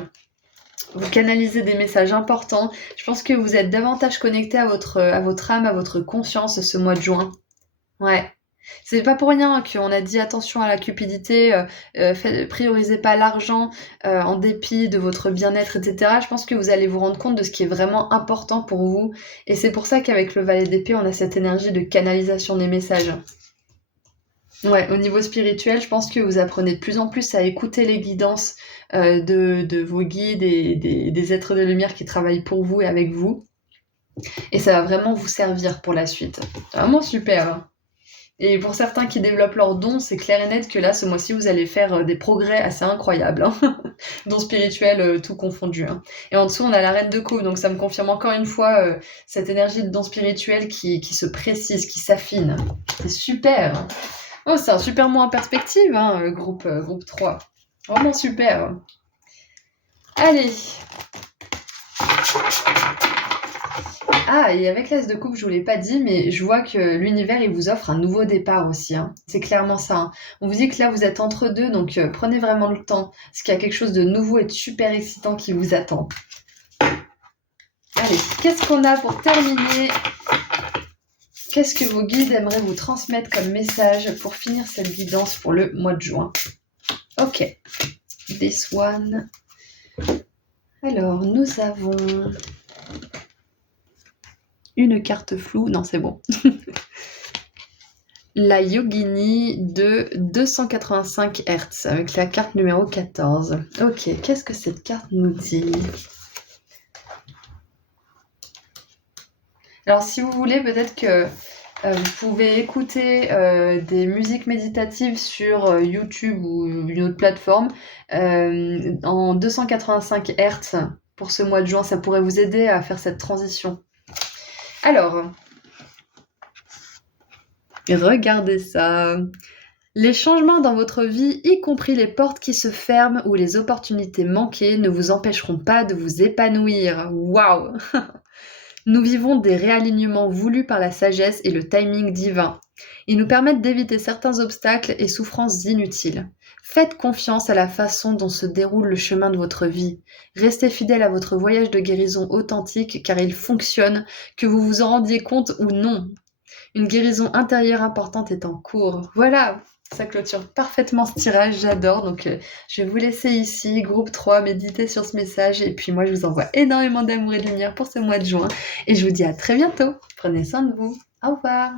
importants. Je pense que vous êtes davantage connecté à votre âme, à votre conscience ce mois de juin. Ouais. C'est pas pour rien qu'on a dit attention à la cupidité, priorisez pas l'argent en dépit de votre bien-être, etc. Je pense que vous allez vous rendre compte de ce qui est vraiment important pour vous. Et c'est pour ça qu'avec le valet d'épée, on a cette énergie de canalisation des messages. Ouais, au niveau spirituel, je pense que vous apprenez de plus en plus à écouter les guidances de vos guides et des êtres de lumière qui travaillent pour vous et avec vous. Et ça va vraiment vous servir pour la suite. Vraiment super, hein. Et pour certains qui développent leurs dons, c'est clair et net que là, ce mois-ci, vous allez faire des progrès assez incroyables, hein. Dons spirituels, tout confondu, hein. Et en dessous, on a la reine de coupe, donc ça me confirme encore une fois cette énergie de don spirituel qui se précise, qui s'affine. C'est super, hein. Oh, c'est un super mois en perspective, hein, groupe 3. Vraiment super. Allez. Ah, et avec l'As de coupe, je vous l'ai pas dit, mais je vois que l'univers, il vous offre un nouveau départ aussi, hein. C'est clairement ça, hein. On vous dit que là, vous êtes entre deux, donc prenez vraiment le temps, parce qu'il y a quelque chose de nouveau et de super excitant qui vous attend. Allez, qu'est-ce qu'on a pour terminer ? Qu'est-ce que vos guides aimeraient vous transmettre comme message pour finir cette guidance pour le mois de juin ? Ok, this one. Alors, nous avons une carte floue. Non, c'est bon. La Yogini de 285 Hz avec la carte numéro 14. Ok, qu'est-ce que cette carte nous dit ? Alors, si vous voulez, peut-être que vous pouvez écouter des musiques méditatives sur YouTube ou une autre plateforme en 285 Hz pour ce mois de juin. Ça pourrait vous aider à faire cette transition. Alors, regardez ça. Les changements dans votre vie, y compris les portes qui se ferment ou les opportunités manquées, ne vous empêcheront pas de vous épanouir. Waouh! Nous vivons des réalignements voulus par la sagesse et le timing divin. Ils nous permettent d'éviter certains obstacles et souffrances inutiles. Faites confiance à la façon dont se déroule le chemin de votre vie. Restez fidèle à votre voyage de guérison authentique car il fonctionne, que vous vous en rendiez compte ou non. Une guérison intérieure importante est en cours. Voilà, ça clôture parfaitement ce tirage, j'adore. Donc je vais vous laisser ici, groupe 3, méditer sur ce message. Et puis moi, je vous envoie énormément d'amour et de lumière pour ce mois de juin. Et je vous dis à très bientôt. Prenez soin de vous. Au revoir.